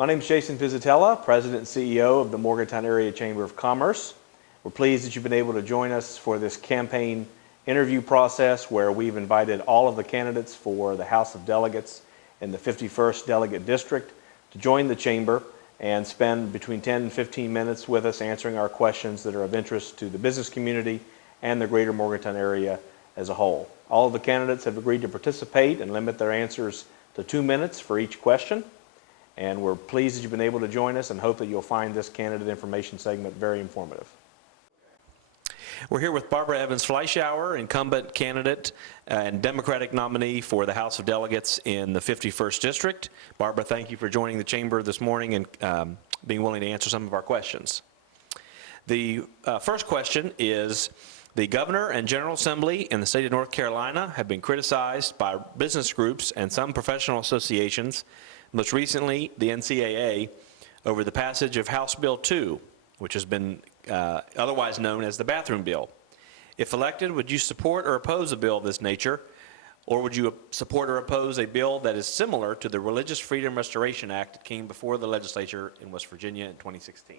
My name is Jason Pizatella, President and CEO of the Morgantown Area Chamber of Commerce. We're pleased that you've been able to join us for this campaign interview process where we've invited all of the candidates for the House of Delegates in the 51st Delegate District to join the Chamber and spend between 10 and 15 minutes with us answering our questions that are of interest to the business community and the greater Morgantown area as a whole. All of the candidates have agreed to participate and limit their answers to 2 minutes for each question. And we're pleased that you've been able to join us and hope that you'll find this candidate information segment very informative. We're here with Barbara Evans-Fleischauer, incumbent candidate and Democratic nominee for the House of Delegates in the 51st District. Barbara, thank you for joining the Chamber this morning and being willing to answer some of our questions. The first question is, the Governor and General Assembly in the state of North Carolina have been criticized by business groups and some professional associations, most recently the NCAA, over the passage of House Bill 2, which has been otherwise known as the bathroom bill. If elected, would you support or oppose a bill of this nature, or would you support or oppose a bill that is similar to the Religious Freedom Restoration Act that came before the legislature in West Virginia in 2016?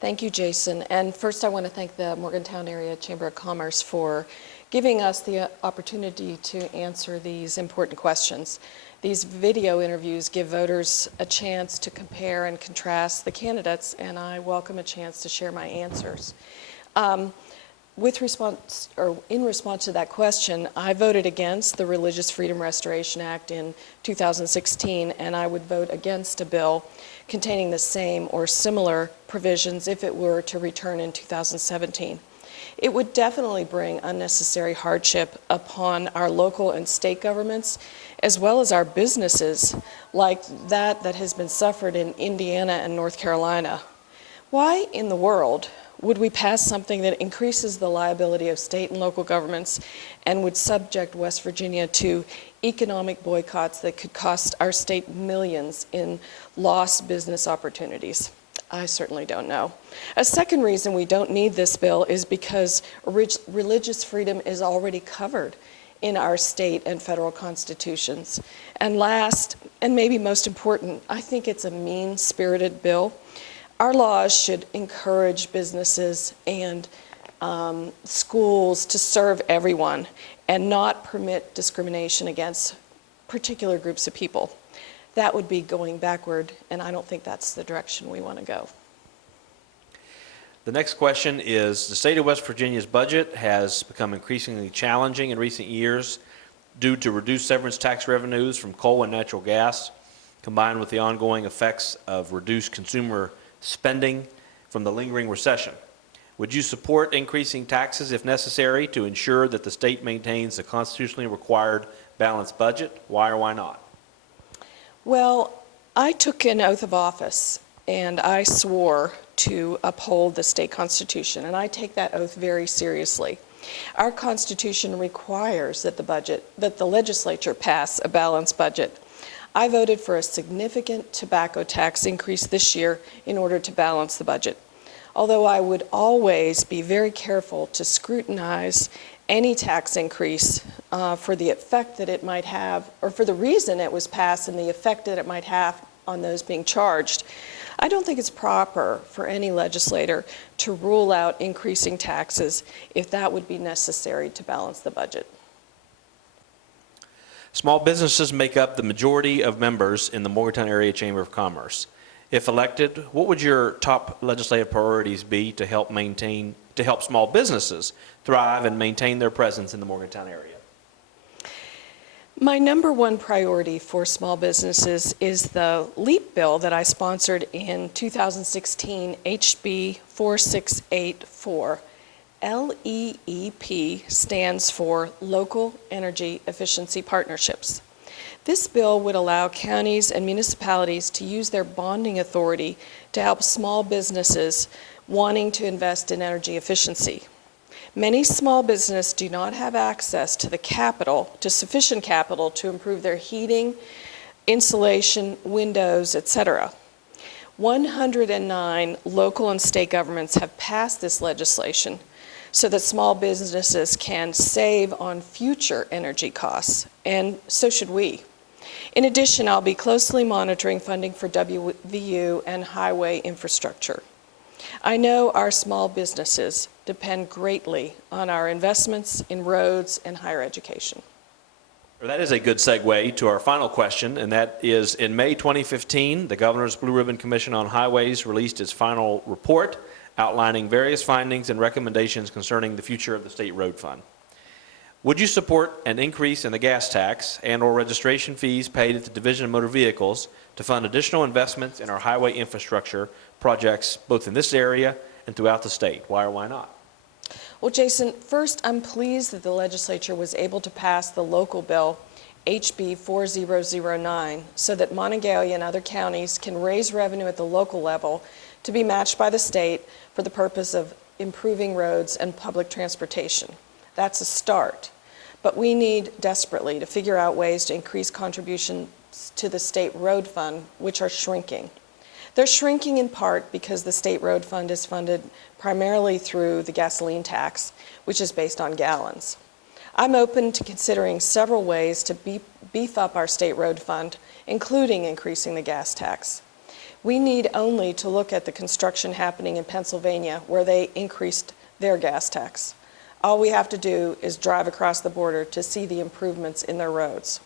Thank you, Jason. And first, I want to thank the Morgantown Area Chamber of Commerce for giving us the opportunity to answer these important questions. These video interviews give voters a chance to compare and contrast the candidates, and I welcome a chance to share my answers. In response to that question, I voted against the Religious Freedom Restoration Act in 2016, and I would vote against a bill containing the same or similar provisions if it were to return in 2017. It would definitely bring unnecessary hardship upon our local and state governments, as well as our businesses, like that has been suffered in Indiana and North Carolina. Why in the world would we pass something that increases the liability of state and local governments and would subject West Virginia to economic boycotts that could cost our state millions in lost business opportunities? I certainly don't know. A second reason we don't need this bill is because religious freedom is already covered in our state and federal constitutions. And last, and maybe most important, I think it's a mean-spirited bill. Our laws should encourage businesses and schools to serve everyone and not permit discrimination against particular groups of people. That would be going backward, and I don't think that's the direction we want to go. The next question is, the state of West Virginia's budget has become increasingly challenging in recent years due to reduced severance tax revenues from coal and natural gas, combined with the ongoing effects of reduced consumer spending from the lingering recession. Would you support increasing taxes if necessary to ensure that the state maintains the constitutionally required balanced budget? Why or why not? Well, I took an oath of office and I swore to uphold the state constitution, and I take that oath very seriously. Our constitution requires that the legislature pass a balanced budget. I voted for a significant tobacco tax increase this year in order to balance the budget. Although I would always be very careful to scrutinize any tax increase for the effect that it might have, or for the reason it was passed and the effect that it might have on those being charged. I don't think it's proper for any legislator to rule out increasing taxes if that would be necessary to balance the budget. Small businesses make up the majority of members in the Morgantown Area Chamber of Commerce. If elected, what would your top legislative priorities be to help small businesses thrive and maintain their presence in the Morgantown area? My number one priority for small businesses is the LEAP bill that I sponsored in 2016, HB 4684. LEEP stands for Local Energy Efficiency Partnerships. This bill would allow counties and municipalities to use their bonding authority to help small businesses wanting to invest in energy efficiency. Many small businesses do not have access to sufficient capital to improve their heating, insulation, windows, etc. 109 local and state governments have passed this legislation so that small businesses can save on future energy costs, and so should we. In addition, I'll be closely monitoring funding for WVU and highway infrastructure. I know our small businesses depend greatly on our investments in roads and higher education. That is a good segue to our final question, and that is, in May 2015, the Governor's Blue Ribbon Commission on Highways released its final report outlining various findings and recommendations concerning the future of the State Road Fund. Would you support an increase in the gas tax and/or registration fees paid at the Division of Motor Vehicles to fund additional investments in our highway infrastructure projects both in this area and throughout the state? Why or why not? Well, Jason, first, I'm pleased that the legislature was able to pass the local bill, HB 4009, so that Monongalia and other counties can raise revenue at the local level to be matched by the state for the purpose of improving roads and public transportation. That's a start. But we need desperately to figure out ways to increase contributions to the state road fund, which are shrinking. They're shrinking in part because the state road fund is funded primarily through the gasoline tax, which is based on gallons. I'm open to considering several ways to beef up our state road fund, including increasing the gas tax. We need only to look at the construction happening in Pennsylvania, where they increased their gas tax. All we have to do is drive across the border to see the improvements in their roads.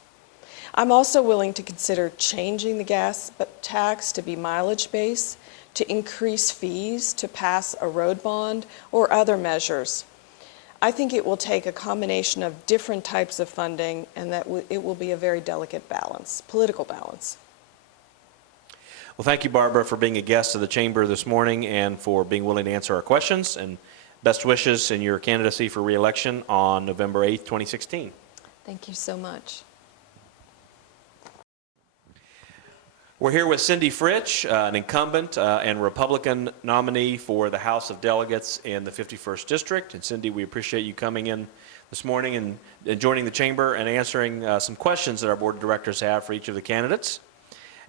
I'm also willing to consider changing the gas tax to be mileage-based, to increase fees, to pass a road bond, or other measures. I think it will take a combination of different types of funding, and that it will be a very delicate balance, political balance. Well, thank you, Barbara, for being a guest of the Chamber this morning and for being willing to answer our questions. And best wishes in your candidacy for re-election on November 8th, 2016. Thank you so much. We're here with Cindy Fritsch, an incumbent and Republican nominee for the House of Delegates in the 51st District. And Cindy, we appreciate you coming in this morning and joining the Chamber and answering some questions that our Board of Directors have for each of the candidates.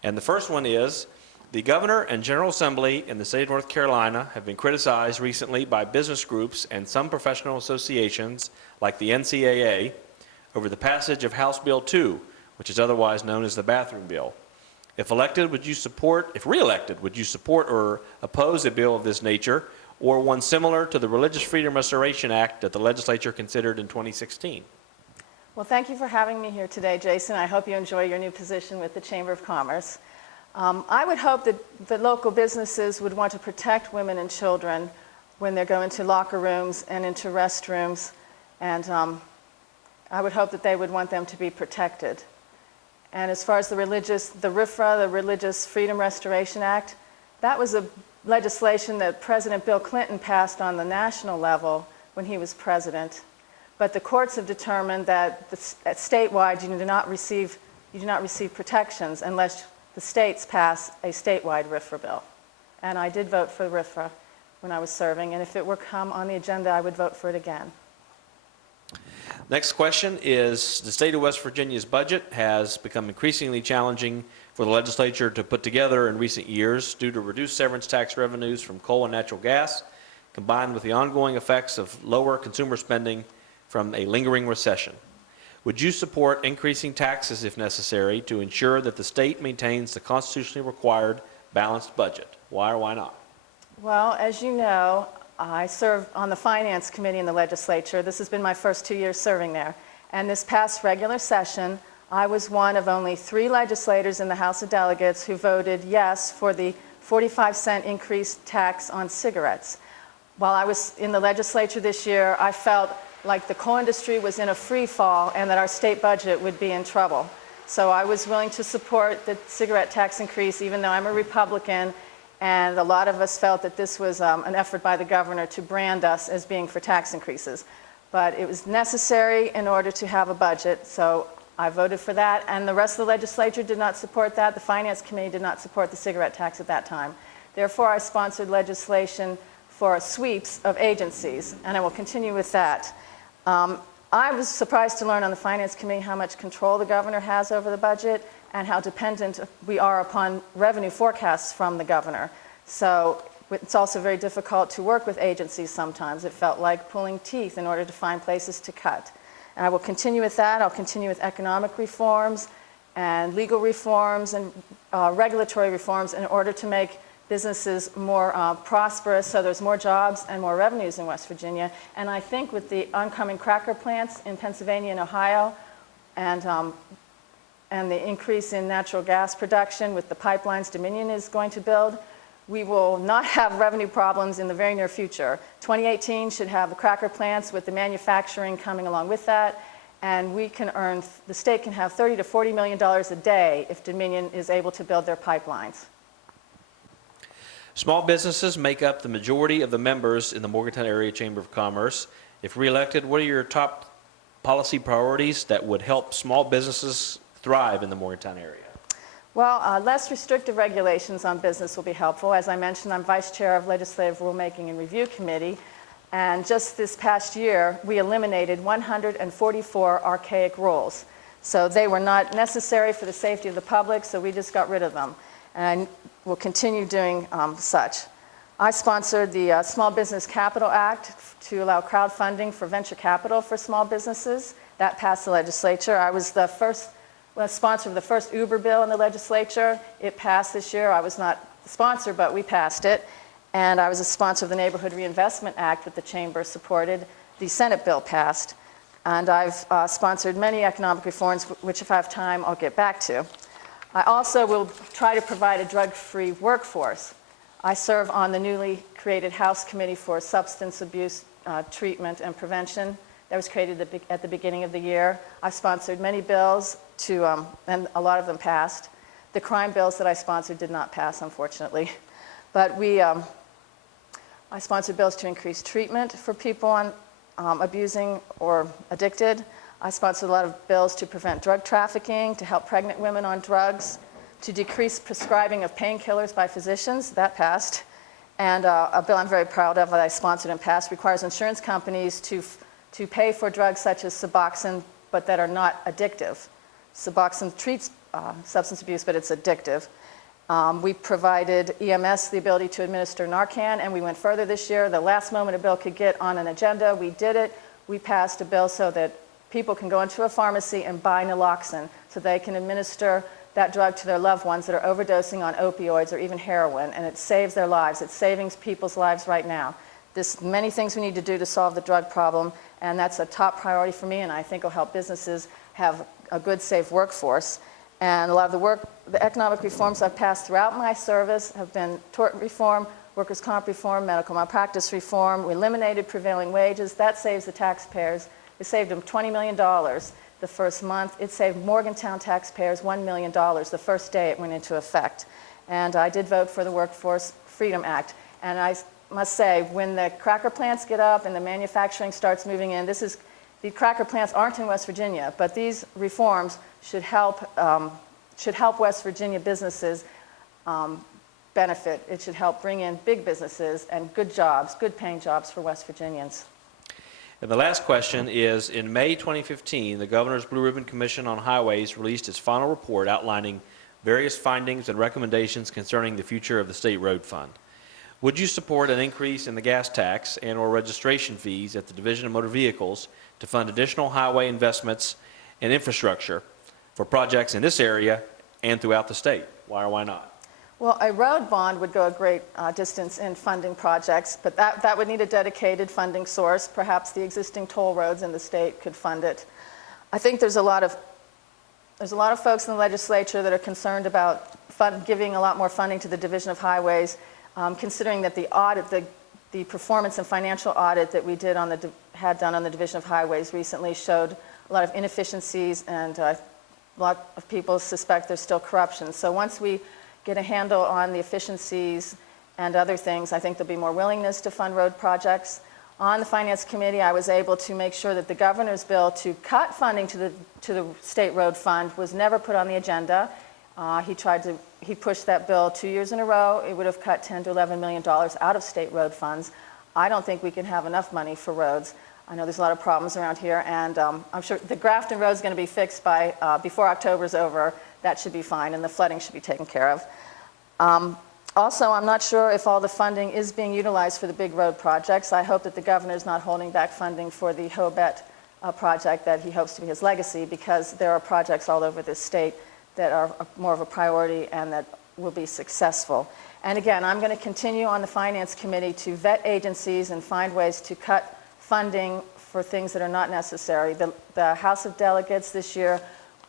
And the first one is, the Governor and General Assembly in the state of North Carolina have been criticized recently by business groups and some professional associations like the NCAA over the passage of House Bill 2, which is otherwise known as the bathroom bill. If re-elected, would you support or oppose a bill of this nature, or one similar to the Religious Freedom Restoration Act that the legislature considered in 2016? Well, thank you for having me here today, Jason. I hope you enjoy your new position with the Chamber of Commerce. I would hope that local businesses would want to protect women and children when they go into locker rooms and into restrooms, and I would hope that they would want them to be protected. And as far as the RFRA, the Religious Freedom Restoration Act, that was a legislation that President Bill Clinton passed on the national level when he was president. But the courts have determined that statewide you do not receive protections unless the states pass a statewide RFRA bill. And I did vote for RFRA when I was serving, and if it were come on the agenda, I would vote for it again. Next question is, the state of West Virginia's budget has become increasingly challenging for the legislature to put together in recent years due to reduced severance tax revenues from coal and natural gas, combined with the ongoing effects of lower consumer spending from a lingering recession. Would you support increasing taxes if necessary to ensure that the state maintains the constitutionally required balanced budget? Why or why not? Well, as you know, I serve on the Finance Committee in the legislature. This has been my first 2 years serving there. And this past regular session, I was one of only 3 legislators in the House of Delegates who voted yes for the 45-cent increased tax on cigarettes. While I was in the legislature this year, I felt like the coal industry was in a free fall and that our state budget would be in trouble. So I was willing to support the cigarette tax increase, even though I'm a Republican. And a lot of us felt that this was an effort by the governor to brand us as being for tax increases. But it was necessary in order to have a budget, so I voted for that. And the rest of the legislature did not support that. The Finance Committee did not support the cigarette tax at that time. Therefore, I sponsored legislation for sweeps of agencies, and I will continue with that. I was surprised to learn on the Finance Committee how much control the governor has over the budget and how dependent we are upon revenue forecasts from the governor. So it's also very difficult to work with agencies sometimes. It felt like pulling teeth in order to find places to cut. And I will continue with that. I'll continue with economic reforms and legal reforms and regulatory reforms in order to make businesses more prosperous, so there's more jobs and more revenues in West Virginia. And I think with the oncoming cracker plants in Pennsylvania and Ohio, and the increase in natural gas production with the pipelines Dominion is going to build, we will not have revenue problems in the very near future. 2018 should have the cracker plants with the manufacturing coming along with that, and we can earn, the state can have $30 to $40 million a day if Dominion is able to build their pipelines. Small businesses make up the majority of the members in the Morgantown Area Chamber of Commerce. If reelected, what are your top policy priorities that would help small businesses thrive in the Morgantown area? Well, less restrictive regulations on business will be helpful. As I mentioned, I'm vice chair of Legislative Rulemaking and Review Committee, and just this past year, we eliminated 144 archaic rules. So they were not necessary for the safety of the public, so we just got rid of them. And we'll continue doing such. I sponsored the Small Business Capital Act to allow crowdfunding for venture capital for small businesses. That passed the legislature. I was the first sponsor of the first Uber bill in the legislature. It passed this year. I was not the sponsor, but we passed it. And I was a sponsor of the Neighborhood Reinvestment Act that the Chamber supported. The Senate bill passed. And I've sponsored many economic reforms, which if I have time, I'll get back to. I also will try to provide a drug-free workforce. I serve on the newly created House Committee for Substance Abuse Treatment and Prevention that was created at the beginning of the year. I've sponsored many bills and a lot of them passed. The crime bills that I sponsored did not pass, unfortunately. But I sponsored bills to increase treatment for people on abusing or addicted. I sponsored a lot of bills to prevent drug trafficking, to help pregnant women on drugs, to decrease prescribing of painkillers by physicians. That passed. And a bill I'm very proud of that I sponsored and passed requires insurance companies to pay for drugs such as Suboxone, but that are not addictive. Suboxone treats substance abuse, but it's addictive. We provided EMS the ability to administer Narcan, and we went further this year. The last moment a bill could get on an agenda, we did it. We passed a bill so that people can go into a pharmacy and buy naloxone so they can administer that drug to their loved ones that are overdosing on opioids or even heroin, and it saves their lives. It's saving people's lives right now. There's many things we need to do to solve the drug problem, and that's a top priority for me, and I think will help businesses have a good, safe workforce. And a lot of the economic reforms I've passed throughout my service have been tort reform, workers' comp reform, medical malpractice reform. We eliminated prevailing wages. That saves the taxpayers. It saved them $20 million the first month. It saved Morgantown taxpayers $1 million the first day it went into effect. And I did vote for the Workforce Freedom Act. And I must say, when the cracker plants get up and the manufacturing starts moving in, the cracker plants aren't in West Virginia, but these reforms should help West Virginia businesses benefit. It should help bring in big businesses and good jobs, good paying jobs for West Virginians. And the last question is, in May 2015, the Governor's Blue Ribbon Commission on Highways released its final report outlining various findings and recommendations concerning the future of the State Road Fund. Would you support an increase in the gas tax and/or registration fees at the Division of Motor Vehicles to fund additional highway investments and infrastructure for projects in this area and throughout the state? Why or why not? Well, a road bond would go a great distance in funding projects, but that would need a dedicated funding source. Perhaps the existing toll roads in the state could fund it. I think there's a lot of folks in the legislature that are concerned about giving a lot more funding to the Division of Highways, considering that the performance and financial audit that we had done on the Division of Highways recently showed a lot of inefficiencies, and a lot of people suspect there's still corruption. So once we get a handle on the efficiencies and other things, I think there'll be more willingness to fund road projects. On the Finance Committee, I was able to make sure that the governor's bill to cut funding to the State Road Fund was never put on the agenda. He pushed that bill 2 years in a row. It would have cut $10 to $11 million out of state road funds. I don't think we can have enough money for roads. I know there's a lot of problems around here, and I'm sure the Grafton Road is going to be fixed by before October's over. That should be fine, and the flooding should be taken care of. Also, I'm not sure if all the funding is being utilized for the big road projects. I hope that the governor is not holding back funding for the Hobet project that he hopes to be his legacy, because there are projects all over this state that are more of a priority and that will be successful. And again, I'm going to continue on the Finance Committee to vet agencies and find ways to cut funding for things that are not necessary. The House of Delegates this year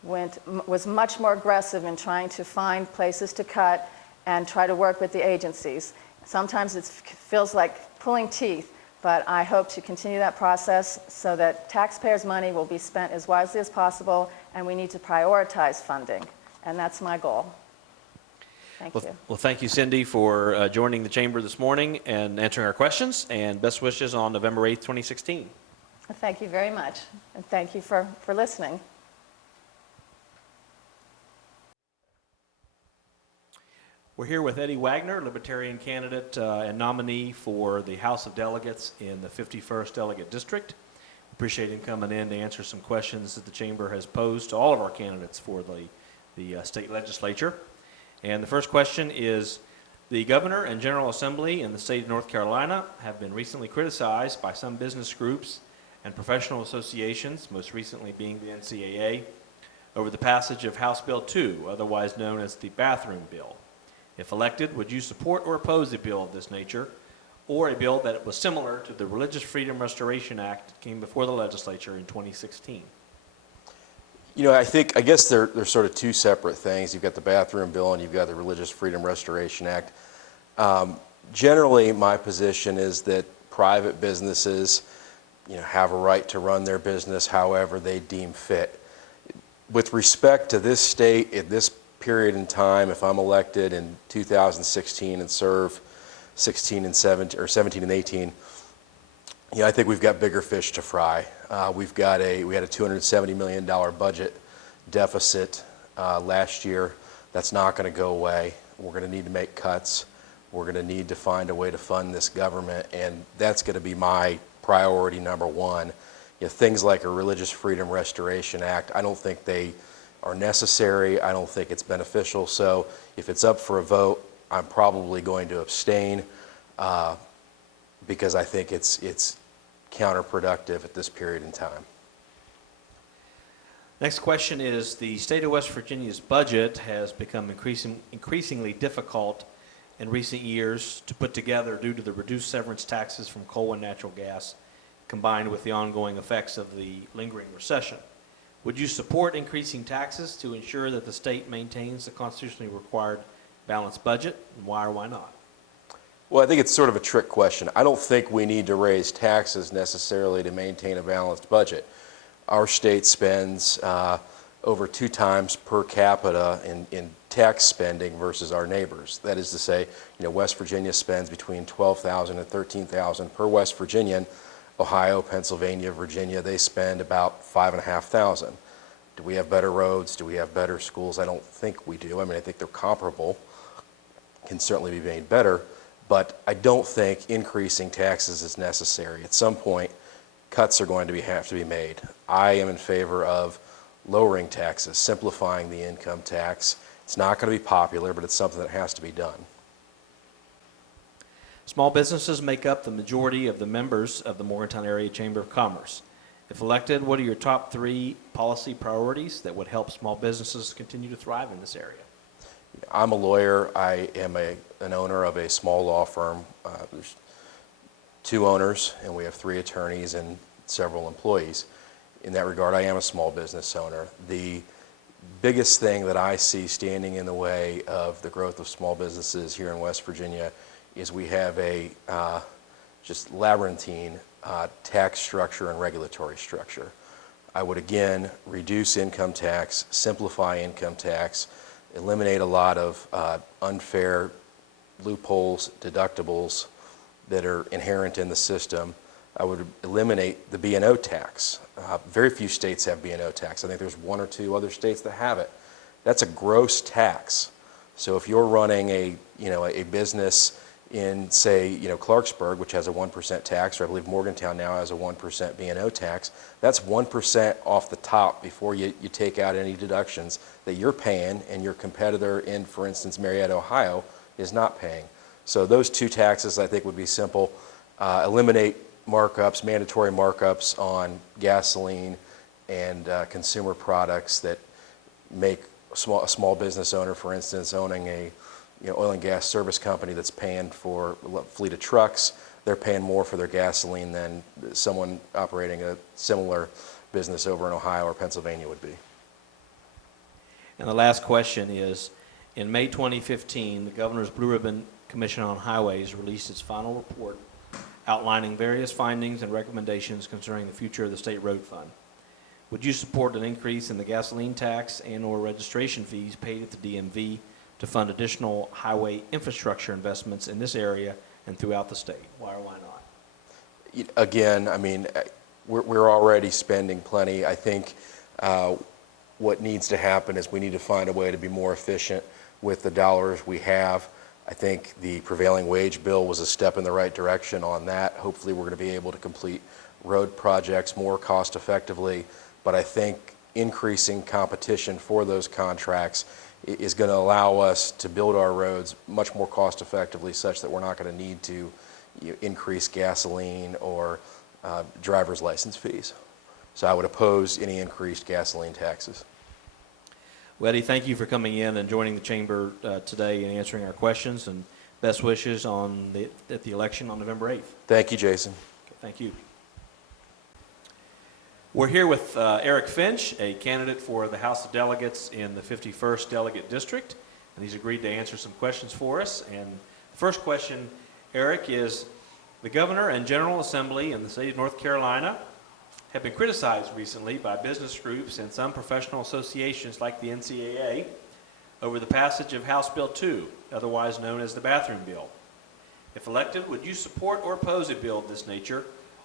was much more aggressive in trying to find places to cut and try to work with the agencies. Sometimes it feels like pulling teeth, but I hope to continue that process so that taxpayers' money will be spent as wisely as possible, and we need to prioritize funding, and that's my goal. Thank you. Well, thank you, Cindy, for joining the Chamber this morning and answering our questions, and best wishes on November 8th, 2016. Thank you very much, and thank you for listening. We're here with Eddie Wagner, Libertarian candidate and nominee for the House of Delegates in the 51st Delegate District. Appreciate him coming in to answer some questions that the Chamber has posed to all of our candidates for the state legislature. And the first question is, the Governor and General Assembly in the state of North Carolina have been recently criticized by some business groups and professional associations, most recently being the NCAA, over the passage of House Bill 2, otherwise known as the Bathroom Bill. If elected, would you support or oppose a bill of this nature, or a bill that was similar to the Religious Freedom Restoration Act that came before the legislature in 2016? You know, I guess they're sort of two separate things. You've got the bathroom bill and you've got the Religious Freedom Restoration Act. Generally, my position is that private businesses, have a right to run their business however they deem fit. With respect to this state at this period in time, if I'm elected in 2016 and serve 16 and 17 or 17 and 18, I think we've got bigger fish to fry. We had a $270 million budget deficit last year. That's not going to go away. We're going to need to make cuts. We're going to need to find a way to fund this government, and that's going to be my priority number one. Things like a Religious Freedom Restoration Act, I don't think they are necessary. I don't think it's beneficial. So if it's up for a vote, I'm probably going to abstain because I think it's counterproductive at this period in time. Next question is, the state of West Virginia's budget has become increasingly difficult in recent years to put together due to the reduced severance taxes from coal and natural gas, combined with the ongoing effects of the lingering recession. Would you support increasing taxes to ensure that the state maintains the constitutionally required balanced budget? And why or why not? Well, I think it's sort of a trick question. I don't think we need to raise taxes necessarily to maintain a balanced budget. Our state spends over 2 times per capita in tax spending versus our neighbors. That is to say, West Virginia spends between $12,000 and $13,000 per West Virginian. Ohio, Pennsylvania, Virginia, they spend about $5,500. Do we have better roads? Do we have better schools? I don't think we do. I think they're comparable, can certainly be made better, but I don't think increasing taxes is necessary. At some point, cuts are going to have to be made. I am in favor of lowering taxes, simplifying the income tax. It's not going to be popular, but it's something that has to be done. Small businesses make up the majority of the members of the Morgantown Area Chamber of Commerce. If elected, what are your top 3 policy priorities that would help small businesses continue to thrive in this area? I'm a lawyer. I am an owner of a small law firm. There's 2 owners, and we have 3 attorneys and several employees. In that regard, I am a small business owner. The biggest thing that I see standing in the way of the growth of small businesses here in West Virginia is we have a just labyrinthine tax structure and regulatory structure. I would again reduce income tax, simplify income tax, eliminate a lot of unfair loopholes, deductibles that are inherent in the system. I would eliminate the B&O tax. Very few states have B&O tax. I think there's 1 or 2 other states that have it. That's a gross tax. So if you're running a business in, say, Clarksburg, which has a 1% tax, or I believe Morgantown now has a 1% B&O tax, that's 1% off the top before you take out any deductions that you're paying and your competitor in, for instance, Marietta, Ohio, is not paying. So those 2 taxes, I think, would be simple. Eliminate markups, mandatory markups on gasoline and consumer products that make a small business owner, for instance, owning a oil and gas service company that's paying for a fleet of trucks, they're paying more for their gasoline than someone operating a similar business over in Ohio or Pennsylvania would be. And the last question is, in May 2015, the Governor's Blue Ribbon Commission on Highways released its final report outlining various findings and recommendations concerning the future of the state road fund. Would you support an increase in the gasoline tax and/or registration fees paid at the DMV to fund additional highway infrastructure investments in this area and throughout the state? Why or why not? Again, I mean, we're already spending plenty. I think what needs to happen is we need to find a way to be more efficient with the dollars we have. I think the prevailing wage bill was a step in the right direction on that. Hopefully we're going to be able to complete road projects more cost effectively, but I think increasing competition for those contracts is going to allow us to build our roads much more cost effectively, such that we're not going to need to increase gasoline or driver's license fees. So I would oppose any increased gasoline taxes. Well, Eddie, thank you for coming in and joining the chamber today and answering our questions, and best wishes at the election on November 8th. Thank you, Jason. Okay, thank you. We're here with Eric Finch, a candidate for the House of Delegates in the 51st Delegate District, and he's agreed to answer some questions for us. And the first question, Eric, is the Governor and General Assembly in the state of North Carolina have been criticized recently by business groups and some professional associations like the NCAA over the passage of House Bill 2, otherwise known as the bathroom bill. If elected, would you support or oppose a bill of this nature,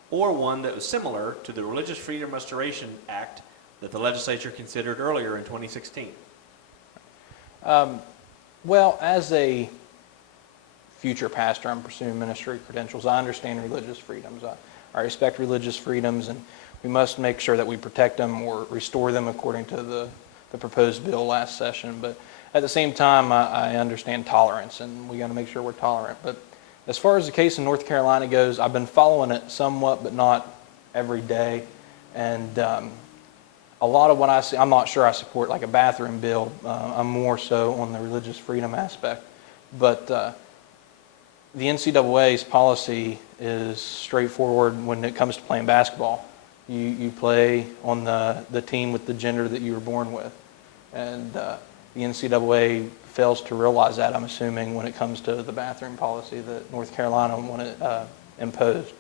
or one that was similar to the Religious Freedom Restoration Act that the legislature considered earlier in 2016? Well, as a future pastor, I'm pursuing ministry credentials. I understand religious freedoms. I respect religious freedoms, and we must make sure that we protect them or restore them according to the proposed bill last session. But at the same time, I understand tolerance, and we got to make sure we're tolerant. But as far as the case in North Carolina goes, I've been following it somewhat, but not every day. And a lot of what I see, I'm not sure I support like a bathroom bill. I'm more so on the religious freedom aspect. But the NCAA's policy is straightforward when it comes to playing basketball. You play on the team with the gender that you were born with. And the NCAA fails to realize that, I'm assuming, when it comes to the bathroom policy that North Carolina wanted imposed.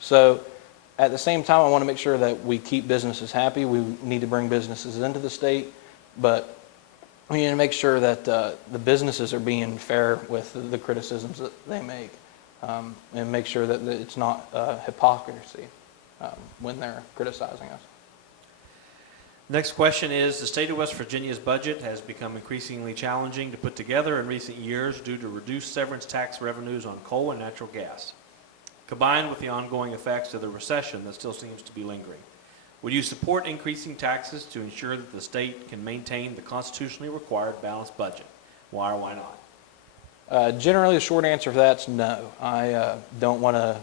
So at the same time, I want to make sure that we keep businesses happy. We need to bring businesses into the state, but we need to make sure that the businesses are being fair with the criticisms that they make, and make sure that it's not hypocrisy when they're criticizing us. Next question is, the state of West Virginia's budget has become increasingly challenging to put together in recent years due to reduced severance tax revenues on coal and natural gas, combined with the ongoing effects of the recession that still seems to be lingering. Would you support increasing taxes to ensure that the state can maintain the constitutionally required balanced budget? Why or why not? Generally, the short answer to that's no. I don't want to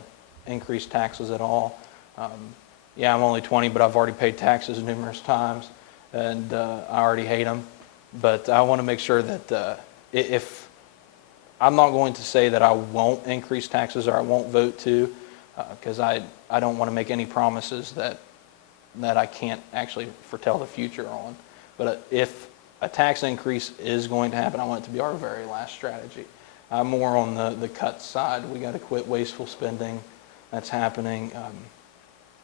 increase taxes at all. Yeah, I'm only 20, but I've already paid taxes numerous times, and I already hate them. But I want to make sure that if I'm not going to say that I won't increase taxes or I won't vote to, because I don't want to make any promises that I can't actually foretell the future on. But if a tax increase is going to happen, I want it to be our very last strategy. I'm more on the cut side. We got to quit wasteful spending. That's happening.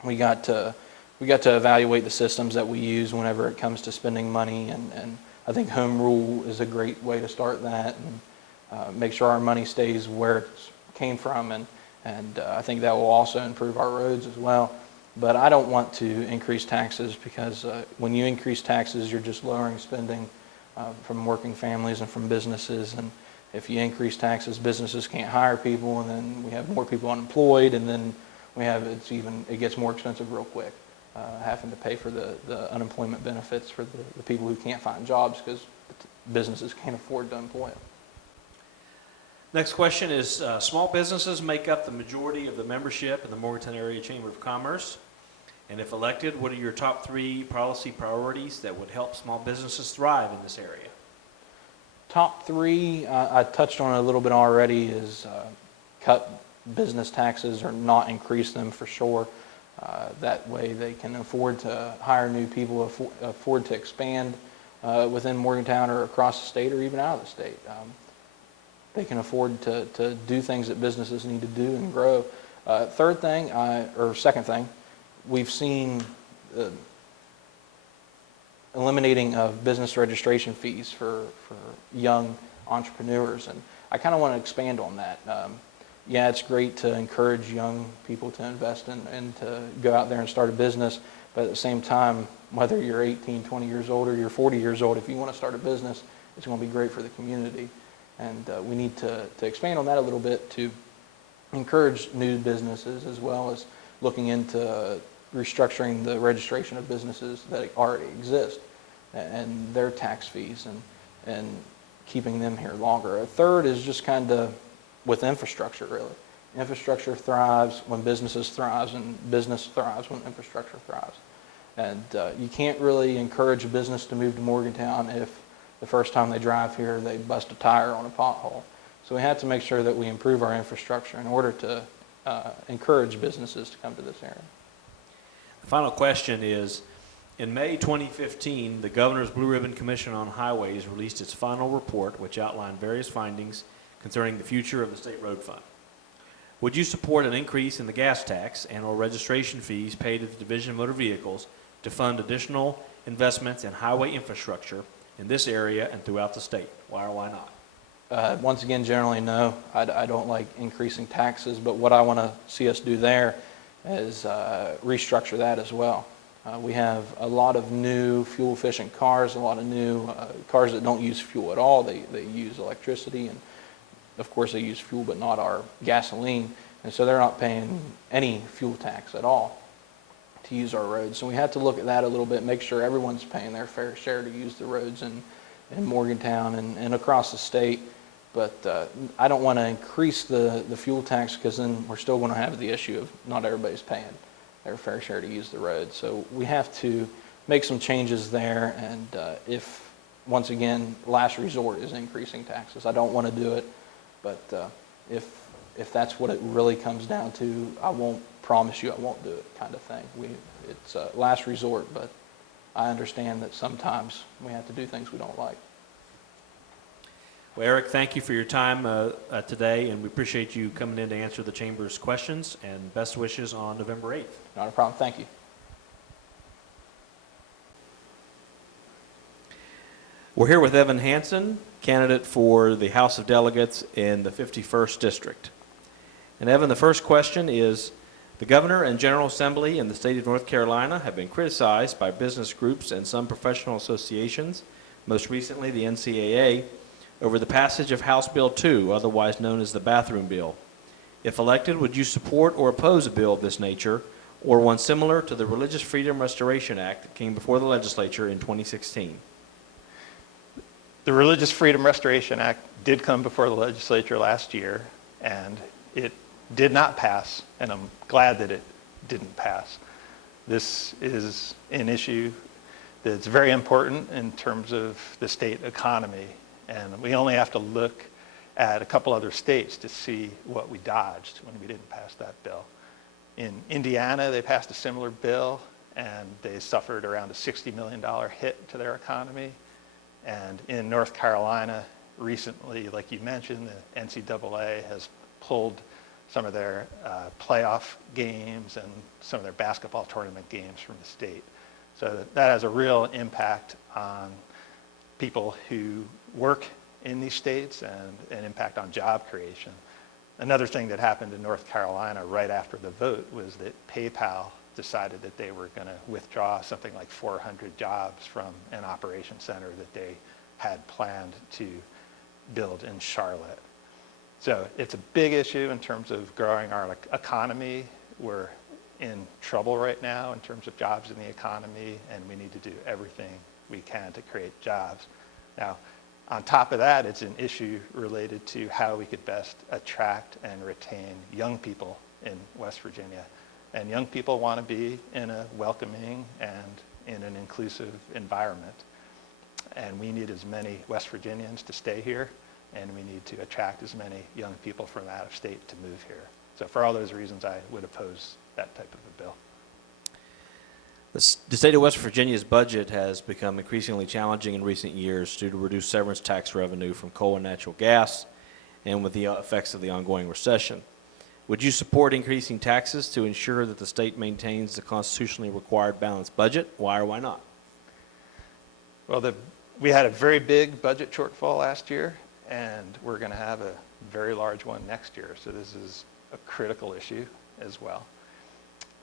We got to evaluate the systems that we use whenever it comes to spending money, and I think home rule is a great way to start that, and make sure our money stays where it came from, and I think that will also improve our roads as well. But I don't want to increase taxes, because when you increase taxes, you're just lowering spending from working families and from businesses. And if you increase taxes, businesses can't hire people, and then we have more people unemployed, and then it gets more expensive real quick, having to pay for the unemployment benefits for the people who can't find jobs because businesses can't afford to employ them. Next question is, small businesses make up the majority of the membership in the Morgantown Area Chamber of Commerce, And if elected, what are your top 3 policy priorities that would help small businesses thrive in this area? Top 3, I touched on it a little bit already, is cut business taxes or not increase them for sure. That way they can afford to hire new people, afford to expand within Morgantown or across the state or even out of the state. They can afford to do things that businesses need to do and grow. Second thing, we've seen eliminating of business registration fees for young entrepreneurs, and I kind of want to expand on that. Yeah, it's great to encourage young people to invest and to go out there and start a business, but at the same time, whether you're 18, 20 years old or you're 40 years old, if you want to start a business, it's going to be great for the community. And we need to expand on that a little bit to encourage new businesses, as well as looking into restructuring the registration of businesses that already exist and their tax fees and keeping them here longer. A third is just kind of with infrastructure, really. Infrastructure thrives when businesses thrives, and business thrives when infrastructure thrives. And you can't really encourage a business to move to Morgantown if the first time they drive here they bust a tire on a pothole. So we have to make sure that we improve our infrastructure in order to encourage businesses to come to this area. The final question is, in May 2015, the Governor's Blue Ribbon Commission on Highways released its final report, which outlined various findings concerning the future of the State Road Fund. Would you support an increase in the gas tax and/or registration fees paid to the Division of Motor Vehicles to fund additional investments in highway infrastructure in this area and throughout the state? Why or why not? Once again, generally no. I don't like increasing taxes, but what I want to see us do there is restructure that as well. We have a lot of new fuel-efficient cars, a lot of new cars that don't use fuel at all. They use electricity, and of course they use fuel but not our gasoline, and so they're not paying any fuel tax at all to use our roads. So we have to look at that a little bit, make sure everyone's paying their fair share to use the roads in Morgantown and across the state. But I don't want to increase the fuel tax, because then we're still going to have the issue of not everybody's paying their fair share to use the road. So we have to make some changes there, and if, once again, last resort is increasing taxes. I don't want to do it, but if that's what it really comes down to, I won't promise you I won't do it, kind of thing. It's last resort, but I understand that sometimes we have to do things we don't like. Well, Eric, thank you for your time today, and we appreciate you coming in to answer the Chamber's questions, and best wishes on November 8th. Not a problem. Thank you. We're here with Evan Hansen, candidate for the House of Delegates in the 51st District. And Evan, the first question is, the Governor and General Assembly in the state of North Carolina have been criticized by business groups and some professional associations, most recently the NCAA, over the passage of House Bill 2, otherwise known as the Bathroom Bill. If elected, would you support or oppose a bill of this nature, or one similar to the Religious Freedom Restoration Act that came before the legislature in 2016? The Religious Freedom Restoration Act did come before the legislature last year, and it did not pass, and I'm glad that it didn't pass. This is an issue that's very important in terms of the state economy, and we only have to look at a couple other states to see what we dodged when we didn't pass that bill. In Indiana, they passed a similar bill, and they suffered around a $60 million hit to their economy. And in North Carolina, recently, like you mentioned, the NCAA has pulled some of their playoff games and some of their basketball tournament games from the state. So that has a real impact on people who work in these states and an impact on job creation. Another thing that happened in North Carolina right after the vote was that PayPal decided that they were going to withdraw something like 400 jobs from an operation center that they had planned to build in Charlotte. So it's a big issue in terms of growing our economy. We're in trouble right now in terms of jobs in the economy, and we need to do everything we can to create jobs. Now, on top of that, it's an issue related to how we could best attract and retain young people in West Virginia. And young people want to be in a welcoming and in an inclusive environment. And we need as many West Virginians to stay here, and we need to attract as many young people from out of state to move here. So for all those reasons, I would oppose that type of a bill. The state of West Virginia's budget has become increasingly challenging in recent years due to reduced severance tax revenue from coal and natural gas and with the effects of the ongoing recession. Would you support increasing taxes to ensure that the state maintains the constitutionally required balanced budget? Why or why not? Well, we had a very big budget shortfall last year, and we're going to have a very large one next year. So this is a critical issue as well.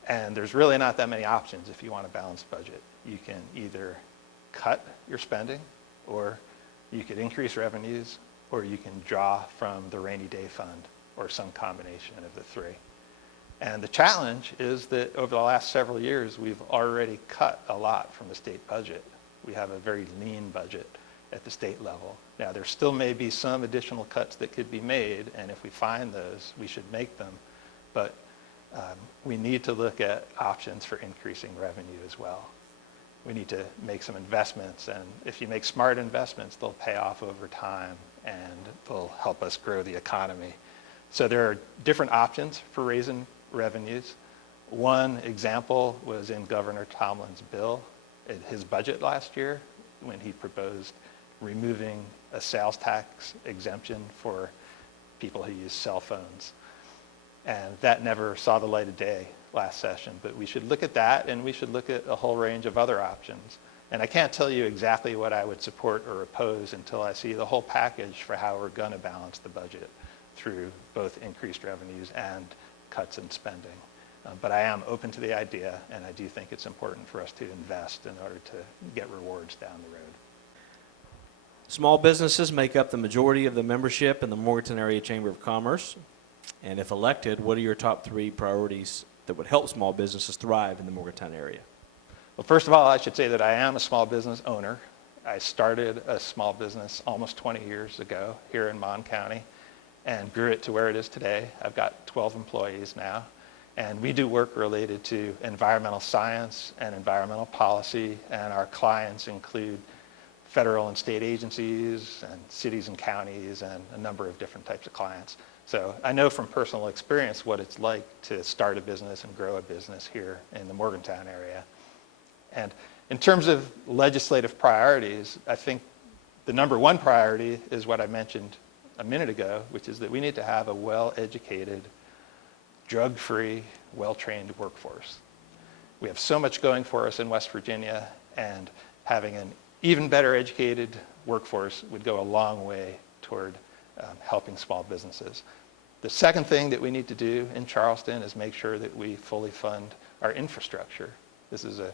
And there's really not that many options if you want a balanced budget. You can either cut your spending, or you could increase revenues, or you can draw from the rainy day fund, or some combination of the three. And the challenge is that over the last several years, we've already cut a lot from the state budget. We have a very lean budget at the state level. Now, there still may be some additional cuts that could be made, and if we find those, we should make them. But we need to look at options for increasing revenue as well. We need to make some investments, and if you make smart investments, they'll pay off over time, and they'll help us grow the economy. So there are different options for raising revenues. One example was in Governor Tomlin's bill, in his budget last year, when he proposed removing a sales tax exemption for people who use cell phones. And that never saw the light of day last session, but we should look at that, and we should look at a whole range of other options. And I can't tell you exactly what I would support or oppose until I see the whole package for how we're going to balance the budget through both increased revenues and cuts in spending. But I am open to the idea, and I do think it's important for us to invest in order to get rewards down the road. Small businesses make up the majority of the membership in the Morgantown Area Chamber of Commerce. And if elected, what are your top 3 priorities that would help small businesses thrive in the Morgantown area? Well, first of all, I should say that I am a small business owner. I started a small business almost 20 years ago here in Mon County and grew it to where it is today. I've got 12 employees now, and we do work related to environmental science and environmental policy, and our clients include federal and state agencies and cities and counties and a number of different types of clients. So I know from personal experience what it's like to start a business and grow a business here in the Morgantown area. And in terms of legislative priorities, I think the number 1 priority is what I mentioned a minute ago, which is that we need to have a well-educated, drug-free, well-trained workforce. We have so much going for us in West Virginia, and having an even better educated workforce would go a long way toward helping small businesses. The second thing that we need to do in Charleston is make sure that we fully fund our infrastructure. This is a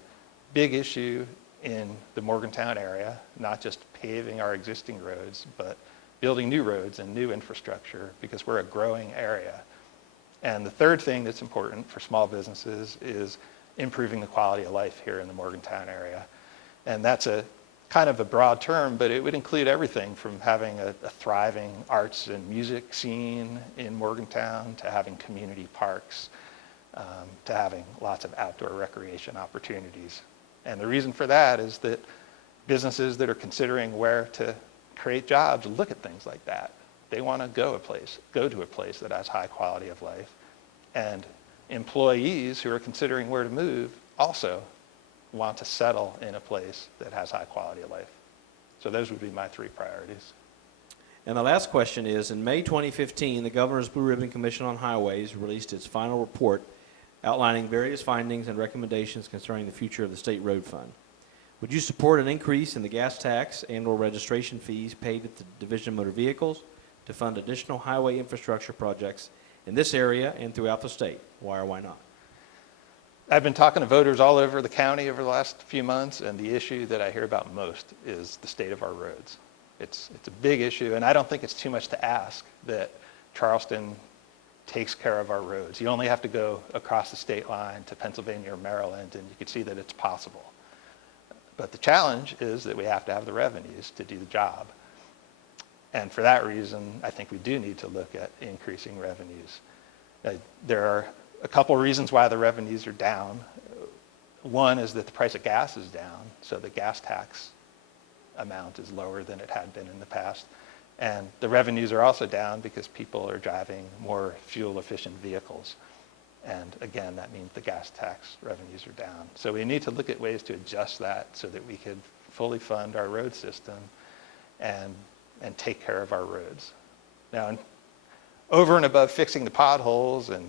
big issue in the Morgantown area, not just paving our existing roads, but building new roads and new infrastructure, because we're a growing area. And the third thing that's important for small businesses is improving the quality of life here in the Morgantown area. And that's a kind of a broad term, but it would include everything from having a thriving arts and music scene in Morgantown, to having community parks, to having lots of outdoor recreation opportunities. And the reason for that is that businesses that are considering where to create jobs look at things like that. They want to go to a place that has high quality of life. And employees who are considering where to move also want to settle in a place that has high quality of life. So those would be my 3 priorities. And the last question is, in May 2015, the Governor's Blue Ribbon Commission on Highways released its final report outlining various findings and recommendations concerning the future of the state road fund. Would you support an increase in the gas tax and/or registration fees paid at the Division of Motor Vehicles to fund additional highway infrastructure projects in this area and throughout the state? Why or why not? I've been talking to voters all over the county over the last few months, and the issue that I hear about most is the state of our roads. It's a big issue, and I don't think it's too much to ask that Charleston takes care of our roads. You only have to go across the state line to Pennsylvania or Maryland, and you can see that it's possible. But the challenge is that we have to have the revenues to do the job. And for that reason, I think we do need to look at increasing revenues. There are a couple reasons why the revenues are down. One is that the price of gas is down, so the gas tax amount is lower than it had been in the past. And the revenues are also down because people are driving more fuel-efficient vehicles. And again, that means the gas tax revenues are down. So we need to look at ways to adjust that so that we could fully fund our road system and take care of our roads. Now, over and above fixing the potholes and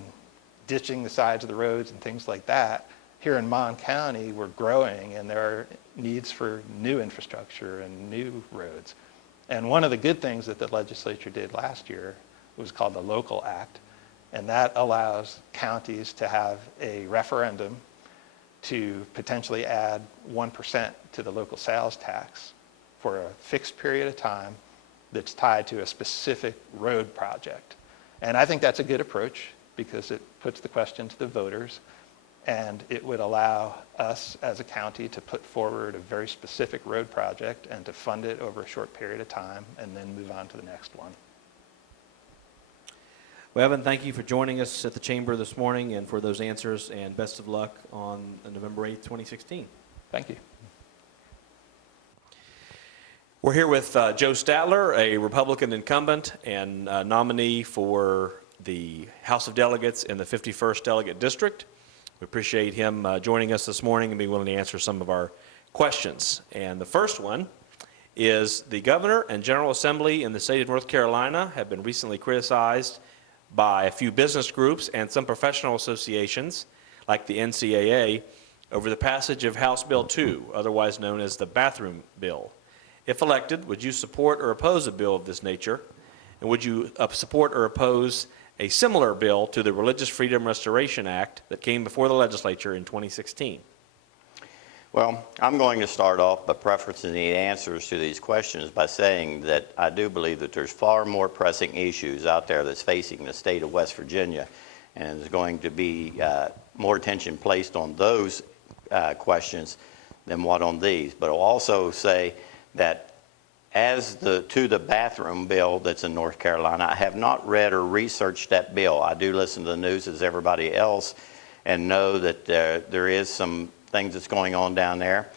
ditching the sides of the roads and things like that, here in Mon County, we're growing and there are needs for new infrastructure and new roads. And one of the good things that the legislature did last year was called the Local Act, and that allows counties to have a referendum to potentially add 1% to the local sales tax for a fixed period of time that's tied to a specific road project. And I think that's a good approach because it puts the question to the voters, and it would allow us as a county to put forward a very specific road project and to fund it over a short period of time and then move on to the next one. Well, Evan, thank you for joining us at the Chamber this morning and for those answers, and best of luck on November 8th, 2016. Thank you. We're here with Joe Statler, a Republican incumbent and nominee for the House of Delegates in the 51st Delegate District. We appreciate him joining us this morning and being willing to answer some of our questions. And the first one is, the Governor and General Assembly in the state of North Carolina have been recently criticized by a few business groups and some professional associations, like the NCAA, over the passage of House Bill 2, otherwise known as the Bathroom Bill. If elected, would you support or oppose a bill of this nature? And would you support or oppose a similar bill to the Religious Freedom Restoration Act that came before the legislature in 2016? Well, I'm going to start off by preferencing the answers to these questions by saying that I do believe that there's far more pressing issues out there that's facing the state of West Virginia, and there's going to be more attention placed on those questions than what on these. But I'll also say that as to the bathroom bill that's in North Carolina, I have not read or researched that bill. I do listen to the news as everybody else and know that there is some things that's going on down there,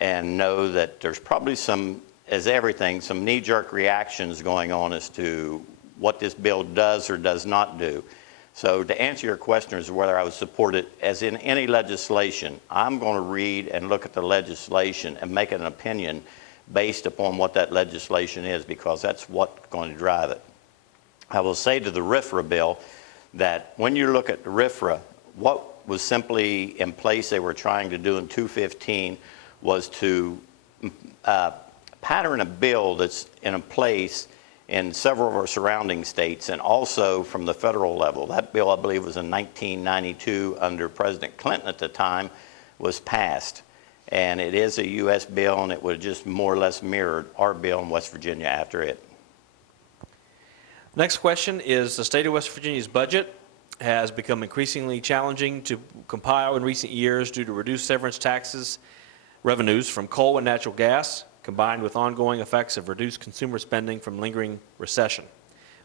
and know that there's probably some, as everything, some knee-jerk reactions going on as to what this bill does or does not do. So to answer your question as to whether I would support it, as in any legislation, I'm going to read and look at the legislation and make an opinion based upon what that legislation is, because that's what's going to drive it. I will say to the RFRA bill that when you look at the RFRA, what was simply in place they were trying to do in 215 was to pattern a bill that's in place in several of our surrounding states and also from the federal level. That bill, I believe, was in 1992 under President Clinton at the time, was passed. And it is a U.S. bill, and it would just more or less mirrored our bill in West Virginia after it. Next question is, the state of West Virginia's budget has become increasingly challenging to compile in recent years due to reduced severance taxes revenues from coal and natural gas, combined with ongoing effects of reduced consumer spending from lingering recession.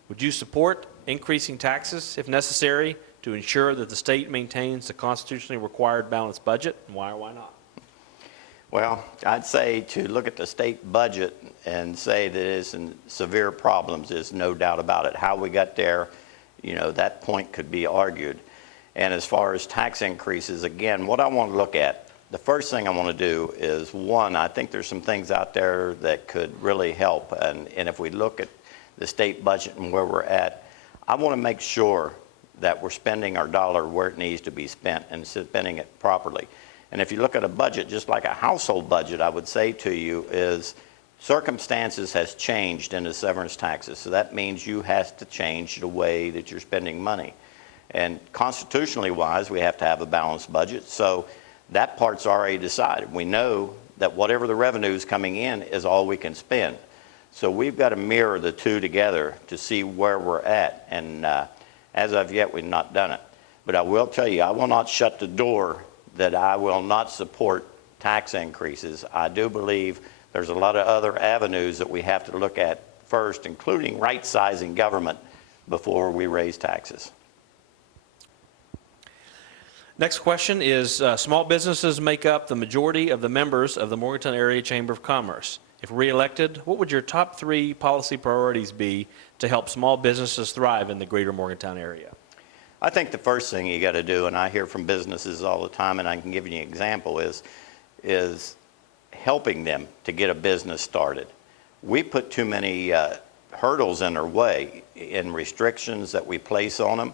Would you support increasing taxes if necessary to ensure that the state maintains the constitutionally required balanced budget, and why or why not? Well, I'd say to look at the state budget and say that it's in severe problems, there's no doubt about it. How we got there, you know, that point could be argued. And as far as tax increases, again, what I want to look at, the first thing I want to do is, one, I think there's some things out there that could really help. And if we look at the state budget and where we're at, I want to make sure that we're spending our dollar where it needs to be spent and spending it properly. And if you look at a budget, just like a household budget, I would say to you is circumstances has changed in the severance taxes. So that means you have to change the way that you're spending money. And constitutionally wise, we have to have a balanced budget. So that part's already decided. We know that whatever the revenue is coming in is all we can spend. So we've got to mirror the two together to see where we're at. And as of yet, we've not done it. But I will tell you, I will not shut the door that I will not support tax increases. I do believe there's a lot of other avenues that we have to look at first, including right-sizing government before we raise taxes. Next question is, small businesses make up the majority of the members of the Morgantown Area Chamber of Commerce. If re-elected, what would your top 3 policy priorities be to help small businesses thrive in the greater Morgantown area? I think the first thing you got to do, and I hear from businesses all the time, and I can give you an example, is helping them to get a business started. We put too many hurdles in their way in restrictions that we place on them.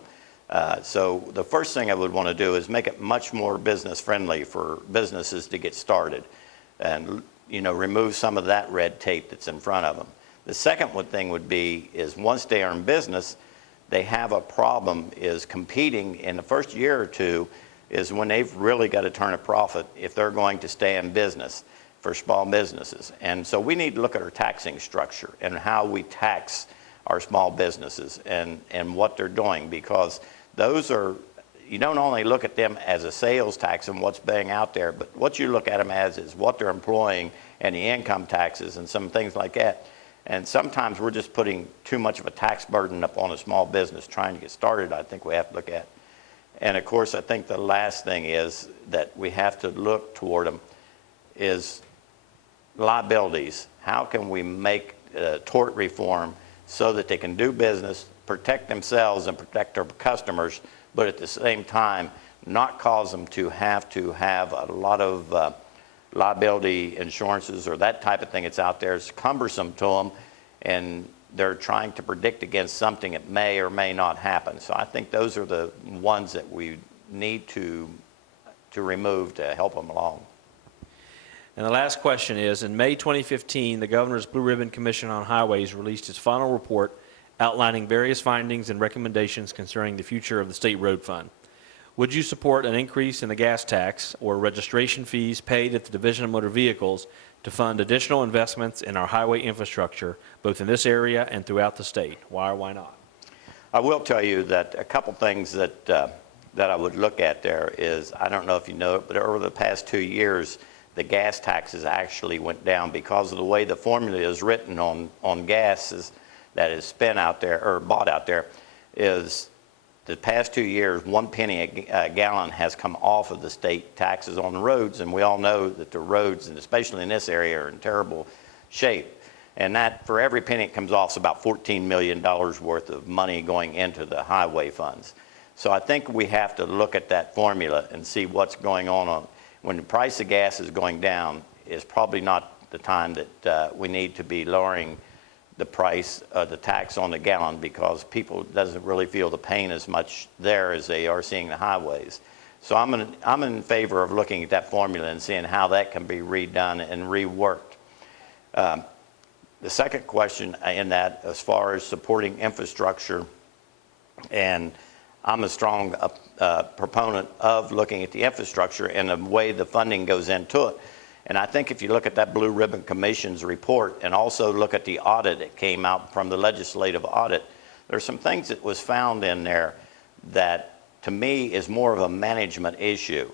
So the first thing I would want to do is make it much more business friendly for businesses to get started, and remove some of that red tape that's in front of them. The second thing would be is once they are in business, they have a problem is competing in the first year or 2 is when they've really got to turn a profit if they're going to stay in business for small businesses. And so we need to look at our taxing structure and how we tax our small businesses and what they're doing, because those are, you don't only look at them as a sales tax and what's being out there, but what you look at them as is what they're employing and the income taxes and some things like that. And sometimes we're just putting too much of a tax burden up on a small business trying to get started, I think we have to look at. And of course, I think the last thing is that we have to look toward them is liabilities. How can we make tort reform so that they can do business, protect themselves and protect their customers, but at the same time not cause them to have a lot of liability insurances or that type of thing that's out there. It's cumbersome to them, and they're trying to predict against something that may or may not happen. So I think those are the ones that we need to remove to help them along. And the last question is, in May 2015, the Governor's Blue Ribbon Commission on Highways released its final report outlining various findings and recommendations concerning the future of the State Road Fund. Would you support an increase in the gas tax or registration fees paid at the Division of Motor Vehicles to fund additional investments in our highway infrastructure, both in this area and throughout the state? Why or why not? I will tell you that a couple things that I would look at there is, I don't know if you know it, but over the past 2 years, the gas taxes actually went down because of the way the formula is written on gases that is spent out there or bought out there. Is the past 2 years, 1 penny a gallon has come off of the state taxes on the roads, and we all know that the roads, and especially in this area, are in terrible shape. And that, for every penny it comes off, is about $14 million worth of money going into the highway funds. So I think we have to look at that formula and see what's going on. When the price of gas is going down, is probably not the time that we need to be lowering the price of the tax on the gallon, because people doesn't really feel the pain as much there as they are seeing the highways. So I'm in favor of looking at that formula and seeing how that can be redone and reworked. The second question in that, as far as supporting infrastructure, and I'm a strong proponent of looking at the infrastructure and the way the funding goes into it. And I think if you look at that Blue Ribbon Commission's report and also look at the audit that came out from the legislative audit, there's some things that was found in there that to me is more of a management issue.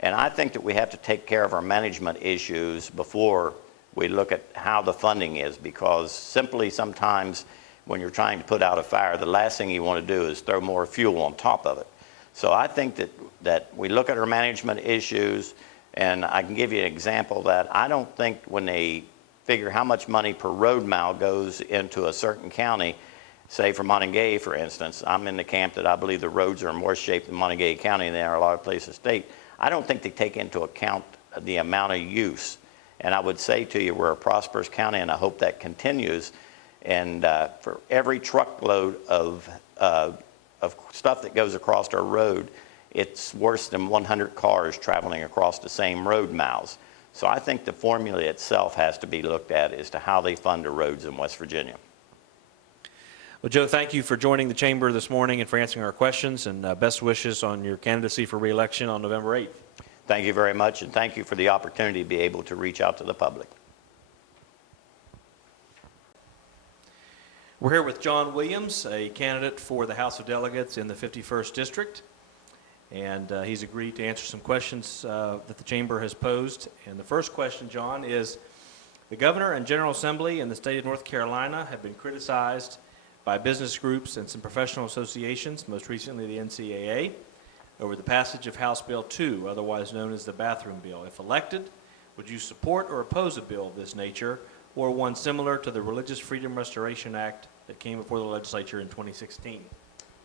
And I think that we have to take care of our management issues before we look at how the funding is, because simply sometimes when you're trying to put out a fire, the last thing you want to do is throw more fuel on top of it. So I think that we look at our management issues. And I can give you an example that I don't think when they figure how much money per road mile goes into a certain county, say for Montague, for instance, I'm in the camp that I believe the roads are in worse shape in Montague County than they are a lot of places in the state. I don't think they take into account the amount of use. And I would say to you, we're a prosperous county, and I hope that continues. And for every truckload of stuff that goes across our road, it's worse than 100 cars traveling across the same road miles. So I think the formula itself has to be looked at as to how they fund the roads in West Virginia. Well, Joe, thank you for joining the Chamber this morning and for answering our questions, and best wishes on your candidacy for re-election on November 8th. Thank you very much, and thank you for the opportunity to be able to reach out to the public. We're here with John Williams, a candidate for the House of Delegates in the 51st District. And he's agreed to answer some questions that the Chamber has posed. And the first question, John, is the Governor and General Assembly in the state of North Carolina have been criticized by business groups and some professional associations, most recently the NCAA, over the passage of House Bill 2, otherwise known as the bathroom bill. If elected, would you support or oppose a bill of this nature or one similar to the Religious Freedom Restoration Act that came before the legislature in 2016?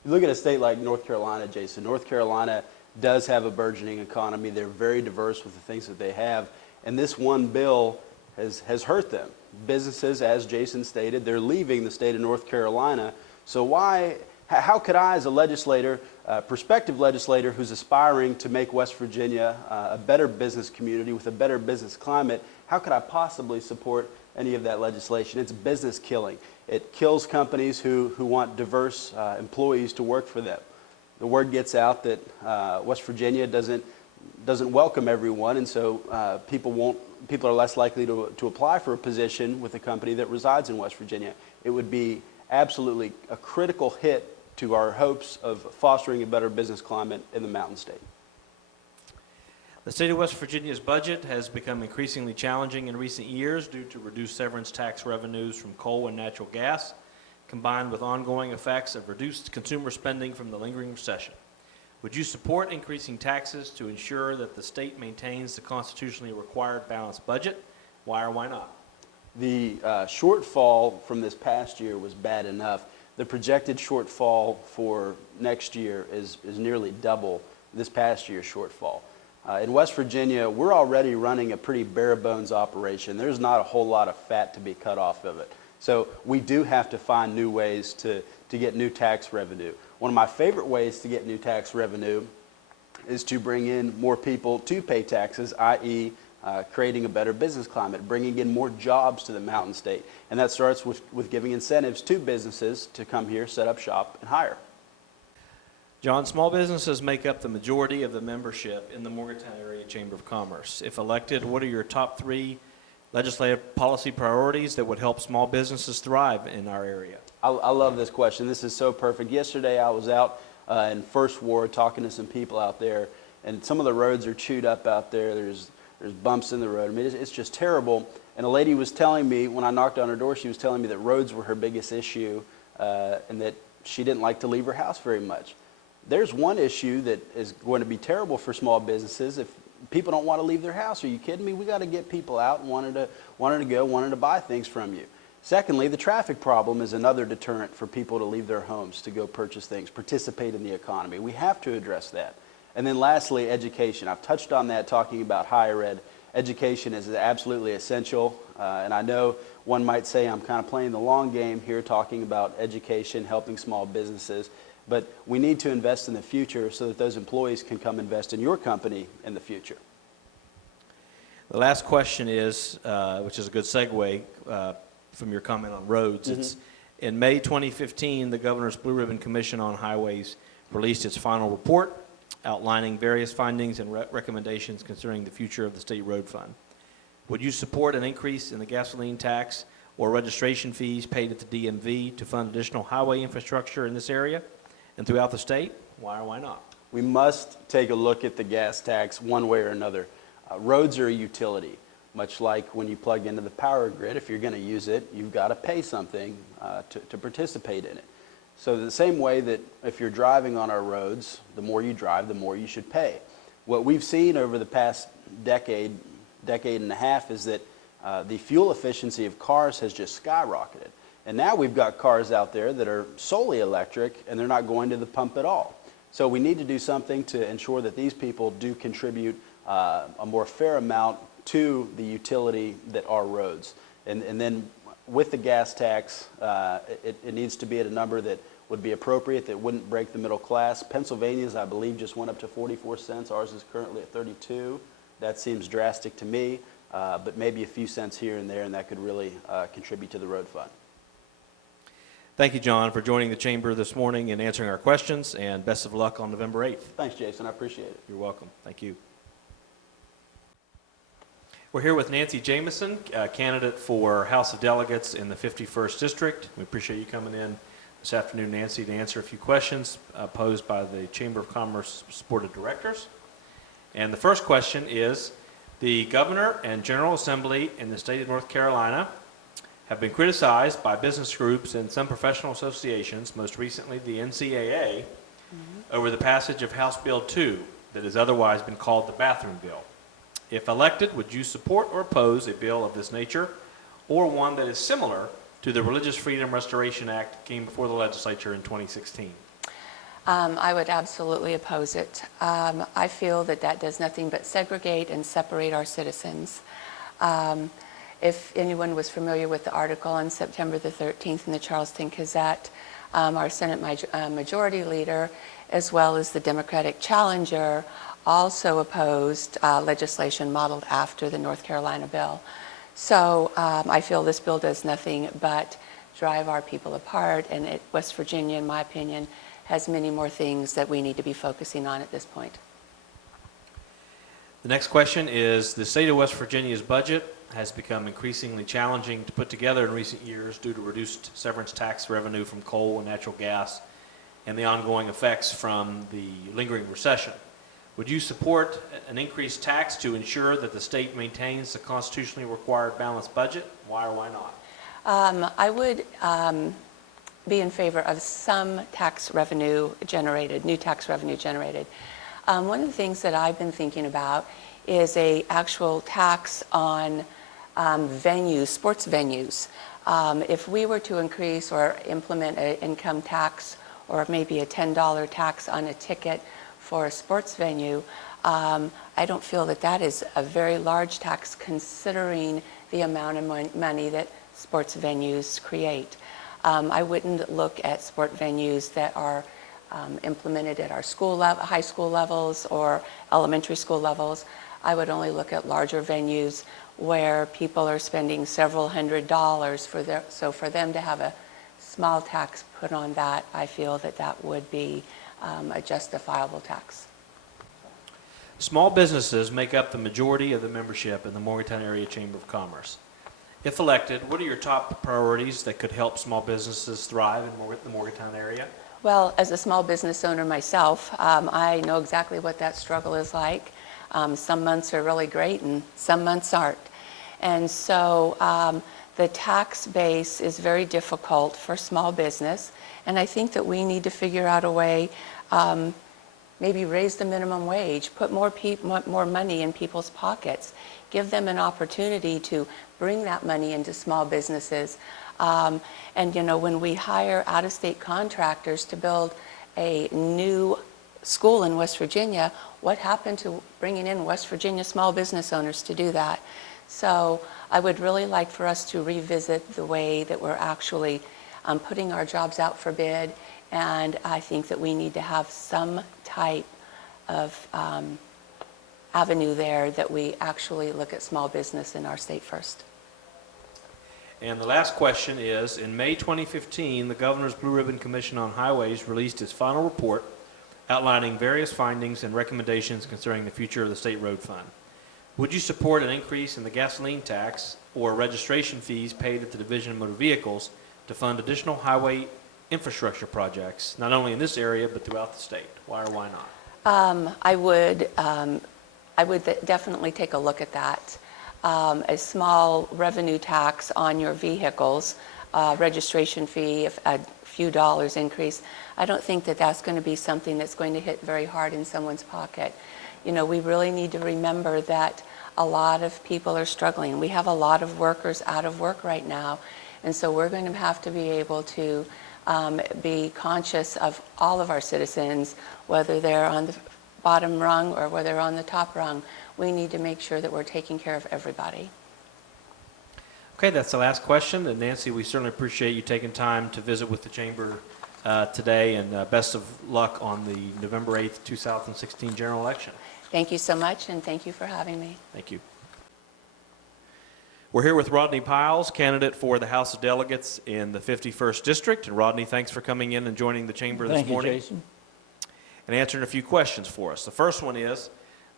You look at a state like North Carolina, Jason. North Carolina does have a burgeoning economy. They're very diverse with the things that they have. And this one bill has hurt them. Businesses, as Jason stated, they're leaving the state of North Carolina. So how could I, as a legislator, prospective legislator who's aspiring to make West Virginia a better business community with a better business climate, how could I possibly support any of that legislation? It's business killing. It kills companies who want diverse employees to work for them. The word gets out that West Virginia doesn't welcome everyone, and so people are less likely to apply for a position with a company that resides in West Virginia. It would be absolutely a critical hit to our hopes of fostering a better business climate in the Mountain State. The state of West Virginia's budget has become increasingly challenging in recent years due to reduced severance tax revenues from coal and natural gas, combined with ongoing effects of reduced consumer spending from the lingering recession. Would you support increasing taxes to ensure that the state maintains the constitutionally required balanced budget? Why or why not? The shortfall from this past year was bad enough. The projected shortfall for next year is nearly double this past year's shortfall. In West Virginia, we're already running a pretty bare bones operation. There's not a whole lot of fat to be cut off of it. So we do have to find new ways to get new tax revenue. One of my favorite ways to get new tax revenue is to bring in more people to pay taxes, i.e. Creating a better business climate, bringing in more jobs to the Mountain State. And that starts with giving incentives to businesses to come here, set up shop, and hire. John, small businesses make up the majority of the membership in the Morgantown Area Chamber of Commerce. If elected, what are your top 3 legislative policy priorities that would help small businesses thrive in our area? I love this question. This is so perfect. Yesterday I was out in First Ward talking to some people out there, and some of the roads are chewed up out there. There's bumps in the road. I mean, it's just terrible. And a lady was telling me, when I knocked on her door, she was telling me that roads were her biggest issue and that she didn't like to leave her house very much. There's one issue that is going to be terrible for small businesses. If people don't want to leave their house, are you kidding me? We got to get people out and wanting to buy things from you. Secondly, the traffic problem is another deterrent for people to leave their homes to go purchase things, participate in the economy. We have to address that. And then lastly, education. I've touched on that talking about higher ed. Education is absolutely essential, and I know one might say I'm kind of playing the long game here talking about education, helping small businesses, but we need to invest in the future so that those employees can come invest in your company in the future. The last question is, which is a good segue from your comment on roads. It's in May 2015, the Governor's Blue Ribbon Commission on Highways released its final report outlining various findings and recommendations concerning the future of the state road fund. Would you support an increase in the gasoline tax or registration fees paid at the DMV to fund additional highway infrastructure in this area and throughout the state? Why or why not? We must take a look at the gas tax one way or another. Roads are a utility, much like when you plug into the power grid. If you're going to use it, you've got to pay something to participate in it. So the same way that if you're driving on our roads, the more you drive, the more you should pay. What we've seen over the past decade and a half is that the fuel efficiency of cars has just skyrocketed. And now we've got cars out there that are solely electric and they're not going to the pump at all. So we need to do something to ensure that these people do contribute a more fair amount to the utility that are roads. And then with the gas tax, it needs to be at a number that would be appropriate, that wouldn't break the middle class. Pennsylvania's, I believe, just went up to 44 cents. Ours is currently at 32. That seems drastic to me, but maybe a few cents here and there, and that could really contribute to the road fund. Thank you, John, for joining the Chamber this morning and answering our questions, and best of luck on November 8th. Thanks, Jason. I appreciate it. You're welcome. Thank you. We're here with Nancy Jameson, candidate for House of Delegates in the 51st District. We appreciate you coming in this afternoon, Nancy, to answer a few questions posed by the Chamber of Commerce Board of Directors. And the first question is, the Governor and General Assembly in the state of North Carolina have been criticized by business groups and some professional associations, most recently the NCAA, over the passage of House Bill 2 that has otherwise been called the bathroom bill. If elected, would you support or oppose a bill of this nature, or one that is similar to the Religious Freedom Restoration Act that came before the legislature in 2016? I would absolutely oppose it. I feel that that does nothing but segregate and separate our citizens. If anyone was familiar with the article on September the 13th in the Charleston Gazette, our Senate Majority Leader, as well as the Democratic challenger, also opposed legislation modeled after the North Carolina bill. So I feel this bill does nothing but drive our people apart, and West Virginia, in my opinion, has many more things that we need to be focusing on at this point. The next question is, the state of West Virginia's budget has become increasingly challenging to put together in recent years due to reduced severance tax revenue from coal and natural gas and the ongoing effects from the lingering recession. Would you support an increased tax to ensure that the state maintains the constitutionally required balanced budget? Why or why not? I would be in favor of some tax revenue generated, new tax revenue generated. One of the things that I've been thinking about is a actual tax on venues, sports venues. If we were to increase or implement an income tax or maybe a $10 tax on a ticket for a sports venue, I don't feel that that is a very large tax considering the amount of money that sports venues create. I wouldn't look at sport venues that are implemented at our high school levels or elementary school levels. I would only look at larger venues where people are spending several $100s so for them to have a small tax put on that, I feel that that would be a justifiable tax. Small businesses make up the majority of the membership in the Morgantown Area Chamber of Commerce. If elected, what are your top priorities that could help small businesses thrive in the Morgantown area? Well, as a small business owner myself, I know exactly what that struggle is like. Some months are really great and some months aren't. And so the tax base is very difficult for small business. And I think that we need to figure out a way, maybe raise the minimum wage, put more money in people's pockets, give them an opportunity to bring that money into small businesses. And you know, when we hire out-of-state contractors to build a new school in West Virginia, what happened to bringing in West Virginia small business owners to do that? So I would really like for us to revisit the way that we're actually putting our jobs out for bid, and I think that we need to have some type of avenue there that we actually look at small business in our state first. And the last question is, in May 2015, the Governor's Blue Ribbon Commission on Highways released its final report outlining various findings and recommendations concerning the future of the state road fund. Would you support an increase in the gasoline tax or registration fees paid at the Division of Motor Vehicles to fund additional highway infrastructure projects, not only in this area, but throughout the state? Why or why not? I would definitely take a look at that. A small revenue tax on your vehicles, registration fee, a few dollars increase, I don't think that that's going to be something that's going to hit very hard in someone's pocket. You know, we really need to remember that a lot of people are struggling. We have a lot of workers out of work right now, and so we're going to have to be able to be conscious of all of our citizens, whether they're on the bottom rung or whether they're on the top rung. We need to make sure that we're taking care of everybody. Okay, that's the last question. And Nancy, we certainly appreciate you taking time to visit with the Chamber today, and best of luck on the November 8th, 2016 general election. Thank you so much, and thank you for having me. Thank you. We're here with Rodney Piles, candidate for the House of Delegates in the 51st District. And Rodney, thanks for coming in and joining the Chamber this morning. Thank you, Jason. And answering a few questions for us. The first one is,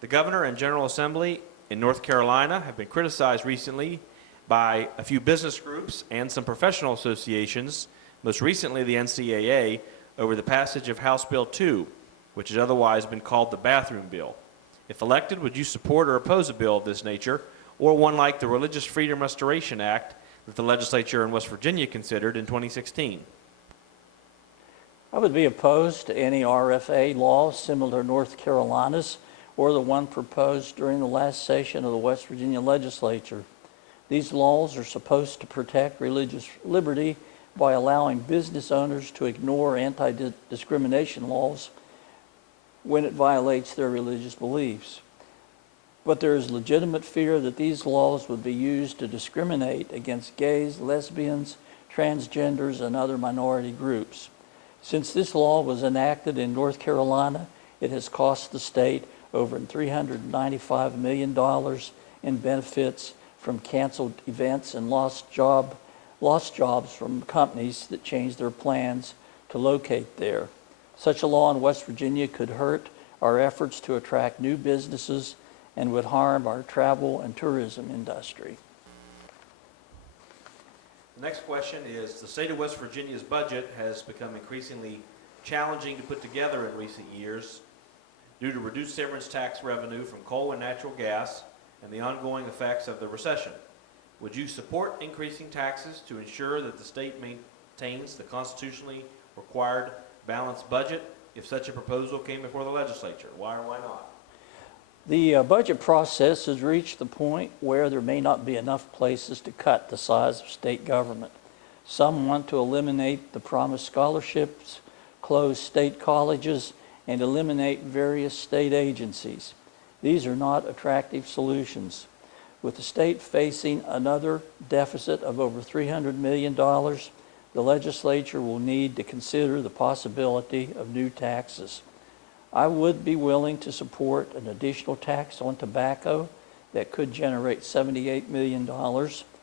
the Governor and General Assembly in North Carolina have been criticized recently by a few business groups and some professional associations, most recently the NCAA, over the passage of House Bill 2, which has otherwise been called the bathroom bill. If elected, would you support or oppose a bill of this nature, or one like the Religious Freedom Restoration Act that the legislature in West Virginia considered in 2016? I would be opposed to any RFA law similar to North Carolina's or the one proposed during the last session of the West Virginia legislature. These laws are supposed to protect religious liberty by allowing business owners to ignore anti-discrimination laws when it violates their religious beliefs. But there is legitimate fear that these laws would be used to discriminate against gays, lesbians, transgenders, and other minority groups. Since this law was enacted in North Carolina, it has cost the state over $395 million in benefits from canceled events and lost jobs from companies that changed their plans to locate there. Such a law in West Virginia could hurt our efforts to attract new businesses and would harm our travel and tourism industry. The next question is, the state of West Virginia's budget has become increasingly challenging to put together in recent years due to reduced severance tax revenue from coal and natural gas and the ongoing effects of the recession. Would you support increasing taxes to ensure that the state maintains the constitutionally required balanced budget if such a proposal came before the legislature? Why or why not? The budget process has reached the point where there may not be enough places to cut the size of state government. Some want to eliminate the promised scholarships, close state colleges, and eliminate various state agencies. These are not attractive solutions. With the state facing another deficit of over $300 million, the legislature will need to consider the possibility of new taxes. I would be willing to support an additional tax on tobacco that could generate $78 million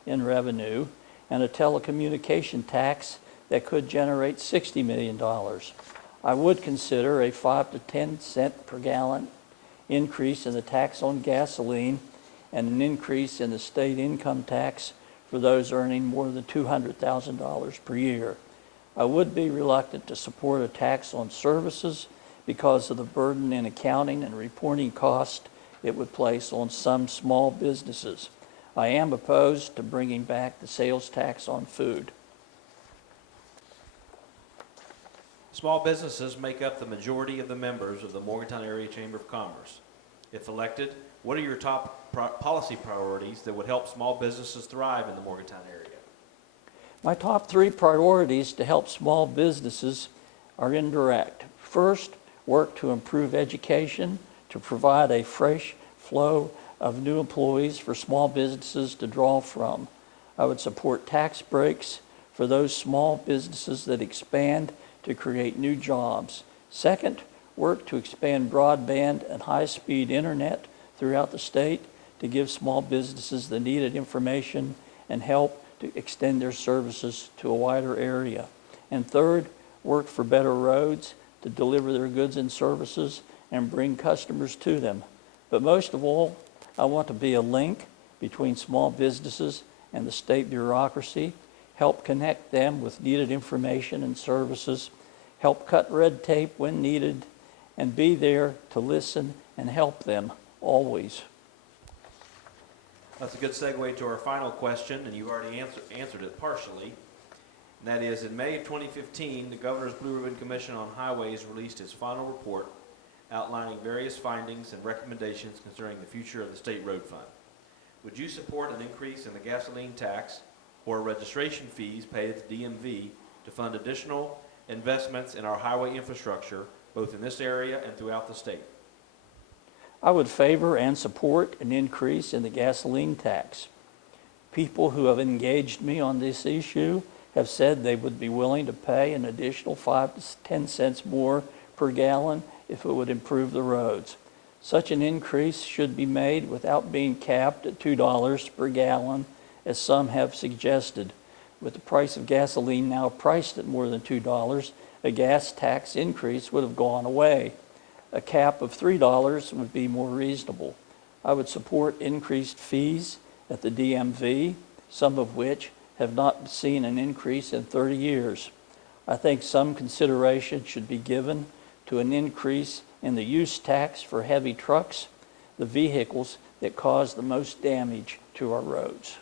in revenue and a telecommunication tax that could generate $60 million. I would consider a 5 to 10 cent per gallon increase in the tax on gasoline and an increase in the state income tax for those earning more than $200,000 per year. I would be reluctant to support a tax on services because of the burden in accounting and reporting cost it would place on some small businesses. I am opposed to bringing back the sales tax on food. Small businesses make up the majority of the members of the Morgantown Area Chamber of Commerce. If elected, what are your top policy priorities that would help small businesses thrive in the Morgantown area? My top 3 priorities to help small businesses are indirect. First, work to improve education, to provide a fresh flow of new employees for small businesses to draw from. I would support tax breaks for those small businesses that expand to create new jobs. Second, work to expand broadband and high-speed internet throughout the state to give small businesses the needed information and help to extend their services to a wider area. And third, work for better roads to deliver their goods and services and bring customers to them. But most of all, I want to be a link between small businesses and the state bureaucracy, help connect them with needed information and services, help cut red tape when needed, and be there to listen and help them always. That's a good segue to our final question, and you already answered it partially. And that is, in May of 2015, the Governor's Blue Ribbon Commission on Highways released its final report outlining various findings and recommendations concerning the future of the State Road Fund. Would you support an increase in the gasoline tax or registration fees paid at the DMV to fund additional investments in our highway infrastructure, both in this area and throughout the state? I would favor and support an increase in the gasoline tax. People who have engaged me on this issue have said they would be willing to pay an additional 5 to 10 cents more per gallon if it would improve the roads. Such an increase should be made without being capped at $2 per gallon, as some have suggested. With the price of gasoline now priced at more than $2, a gas tax increase would have gone away. A cap of $3 would be more reasonable. I would support increased fees at the DMV, some of which have not seen an increase in 30 years. I think some consideration should be given to an increase in the use tax for heavy trucks, the vehicles that cause the most damage to our roads.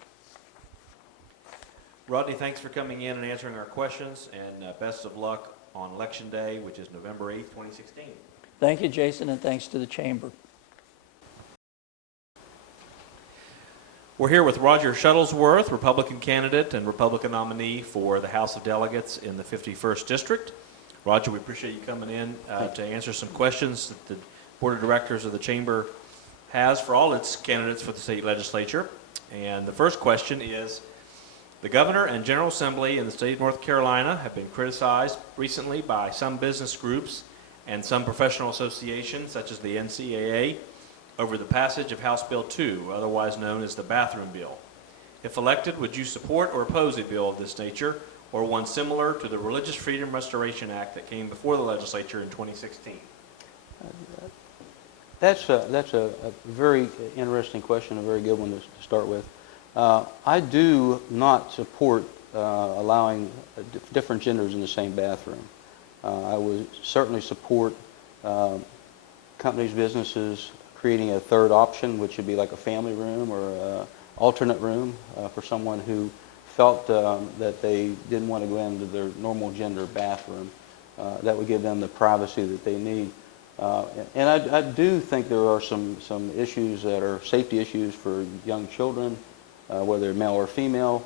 Rodney, thanks for coming in and answering our questions, and best of luck on Election Day, which is November 8th, 2016. Thank you, Jason, and thanks to the Chamber. We're here with Roger Shuttlesworth, Republican candidate and Republican nominee for the House of Delegates in the 51st District. Roger, we appreciate you coming in to answer some questions that the Board of Directors of the Chamber has for all its candidates for the state legislature. And the first question is, the Governor and General Assembly in the state of North Carolina have been criticized recently by some business groups and some professional associations, such as the NCAA, over the passage of House Bill 2, otherwise known as the bathroom bill. If elected, would you support or oppose a bill of this nature, or one similar to the Religious Freedom Restoration Act that came before the legislature in 2016? That's a very interesting question, a very good one to start with. I do not support allowing different genders in the same bathroom. I would certainly support companies, businesses creating a third option, which would be like a family room or an alternate room for someone who felt that they didn't want to go into their normal gender bathroom. That would give them the privacy that they need. And I do think there are some issues that are safety issues for young children, whether they're male or female,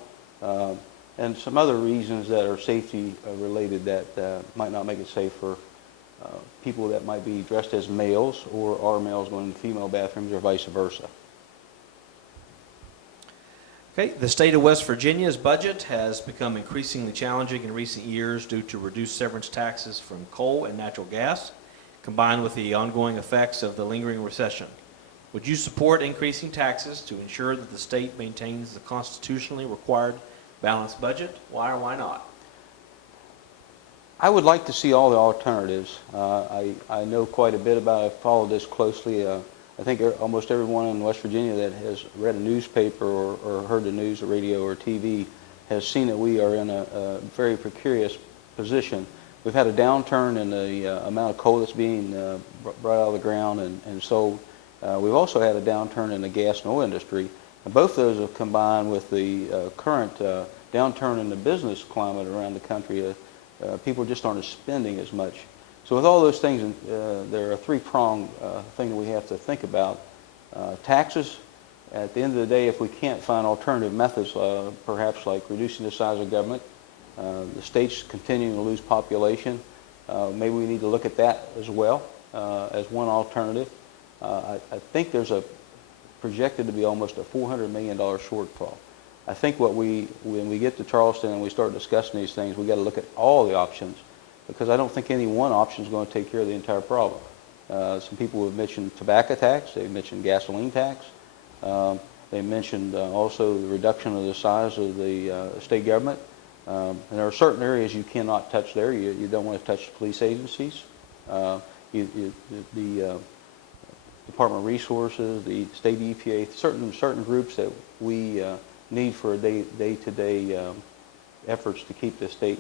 and some other reasons that are safety related that might not make it safe for people that might be dressed as males or are males going to female bathrooms or vice versa. Okay, the state of West Virginia's budget has become increasingly challenging in recent years due to reduced severance taxes from coal and natural gas, combined with the ongoing effects of the lingering recession. Would you support increasing taxes to ensure that the state maintains the constitutionally required balanced budget? Why or why not? I would like to see all the alternatives. I know quite a bit about it. I've followed this closely. I think almost everyone in West Virginia that has read a newspaper or heard the news or radio or TV has seen that we are in a very precarious position. We've had a downturn in the amount of coal that's being brought out of the ground and sold. We've also had a downturn in the gas and oil industry. And both those have combined with the current downturn in the business climate around the country. People just aren't spending as much. So with all those things, there are a three-pronged thing that we have to think about. Taxes, at the end of the day, if we can't find alternative methods, perhaps like reducing the size of government, the state's continuing to lose population, maybe we need to look at that as well as one alternative. I think there's projected to be almost a $400 million shortfall. I think when we get to Charleston and we start discussing these things, we've got to look at all the options, because I don't think any one option is going to take care of the entire problem. Some people have mentioned tobacco tax, they've mentioned gasoline tax, they mentioned also the reduction of the size of the state government. And there are certain areas you cannot touch there. You don't want to touch police agencies, the Department of Resources, the state EPA, certain groups that we need for day-to-day efforts to keep the state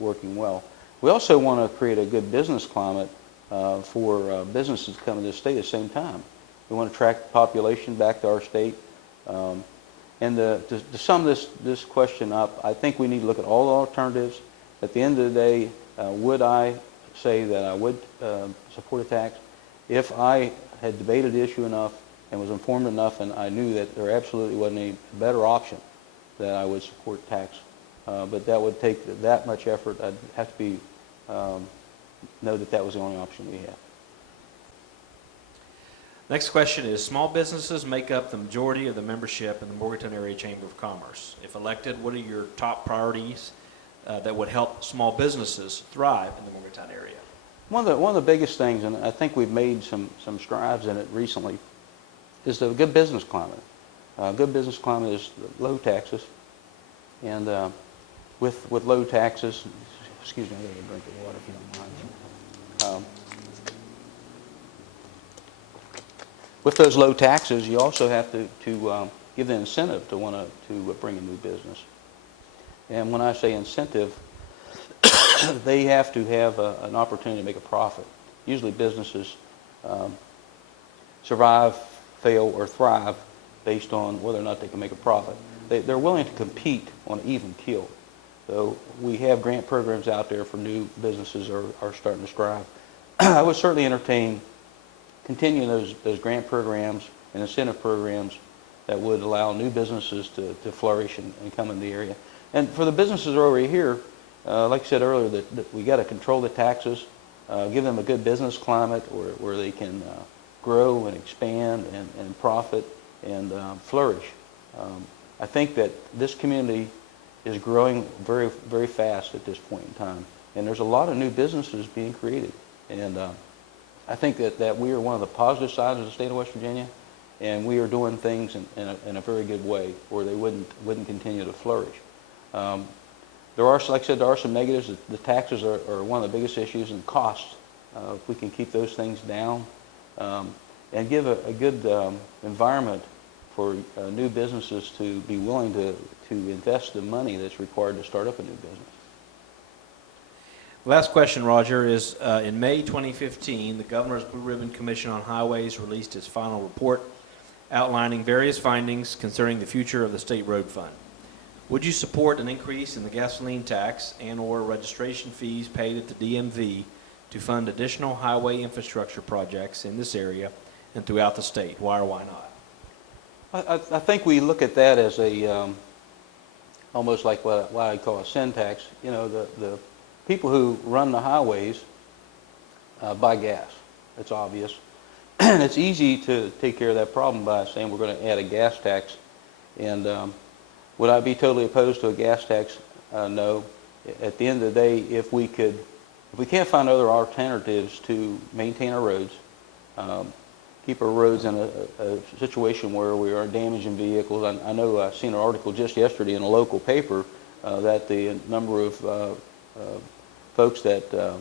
working well. We also want to create a good business climate for businesses to come to this state at the same time. We want to attract the population back to our state. And to sum this question up, I think we need to look at all the alternatives. At the end of the day, would I say that I would support a tax? If I had debated the issue enough and was informed enough and I knew that there absolutely wasn't a better option, that I would support tax. But that would take that much effort. I'd have to be know that that was the only option we had. Next question is, small businesses make up the majority of the membership in the Morgantown Area Chamber of Commerce. If elected, what are your top priorities that would help small businesses thrive in the Morgantown area? One of the biggest things, and I think we've made some strides in it recently, is the good business climate. Good business climate is low taxes, and with low taxes, excuse me, I got a drink of water if you don't mind. With those low taxes, you also have to give the incentive to want to bring a new business. And when I say incentive, they have to have an opportunity to make a profit. Usually businesses survive, fail, or thrive based on whether or not they can make a profit. They're willing to compete on an even keel. So we have grant programs out there for new businesses are starting to strive. I would certainly entertain continuing those grant programs and incentive programs that would allow new businesses to flourish and come in the area. And for the businesses over here, like I said earlier, that we got to control the taxes, give them a good business climate where they can grow and expand and profit and flourish. I think that this community is growing very, very fast at this point in time. And there's a lot of new businesses being created. And I think that we are one of the positive sides of the state of West Virginia, and we are doing things in a very good way where they wouldn't continue to flourish. There are, like I said, there are some negatives. The taxes are one of the biggest issues, and costs. If we can keep those things down and give a good environment for new businesses to be willing to invest the money that's required to start up a new business. Last question, Roger, is in May 2015, the Governor's Blue Ribbon Commission on Highways released its final report outlining various findings concerning the future of the State Road Fund. Would you support an increase in the gasoline tax and/or registration fees paid at the DMV to fund additional highway infrastructure projects in this area and throughout the state? Why or why not? I think we look at that as a almost like what I call a sin tax. You know, the people who run the highways buy gas. It's obvious. And it's easy to take care of that problem by saying we're going to add a gas tax. And would I be totally opposed to a gas tax? No. At the end of the day, if we can't find other alternatives to maintain our roads, keep our roads in a situation where we are damaging vehicles. I know I've seen an article just yesterday in a local paper that the number of folks that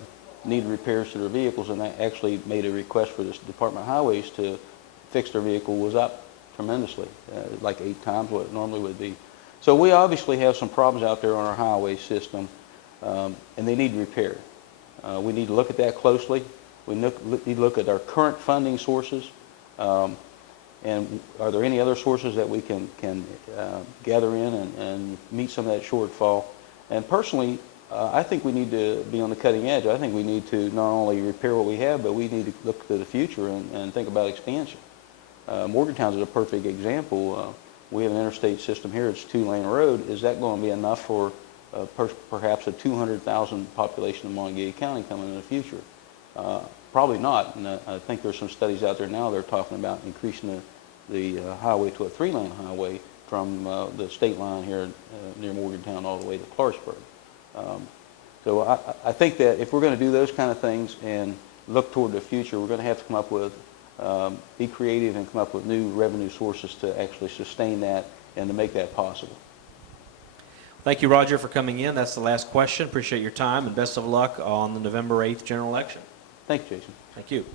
need repairs to their vehicles and actually made a request for this Department of Highways to fix their vehicle was up tremendously, like 8 times what it normally would be. So we obviously have some problems out there on our highway system, and they need repair. We need to look at that closely. We need to look at our current funding sources, and are there any other sources that we can gather in and meet some of that shortfall. And personally, I think we need to be on the cutting edge. I think we need to not only repair what we have, but we need to look to the future and think about expansion. Morgantown is a perfect example. We have an interstate system here. It's a 2-lane road. Is that going to be enough for perhaps a 200,000 population in Montague County coming in the future? Probably not. And I think there's some studies out there now that are talking about increasing the highway to a 3-lane highway from the state line here near Morgantown all the way to Clarksburg. So I think that if we're going to do those kind of things and look toward the future, we're going to have to come up with, be creative and come up with new revenue sources to actually sustain that and to make that possible. Thank you, Roger, for coming in. That's the last question. Appreciate your time, and best of luck on the November 8th general election. Thank you, Jason. Thank you.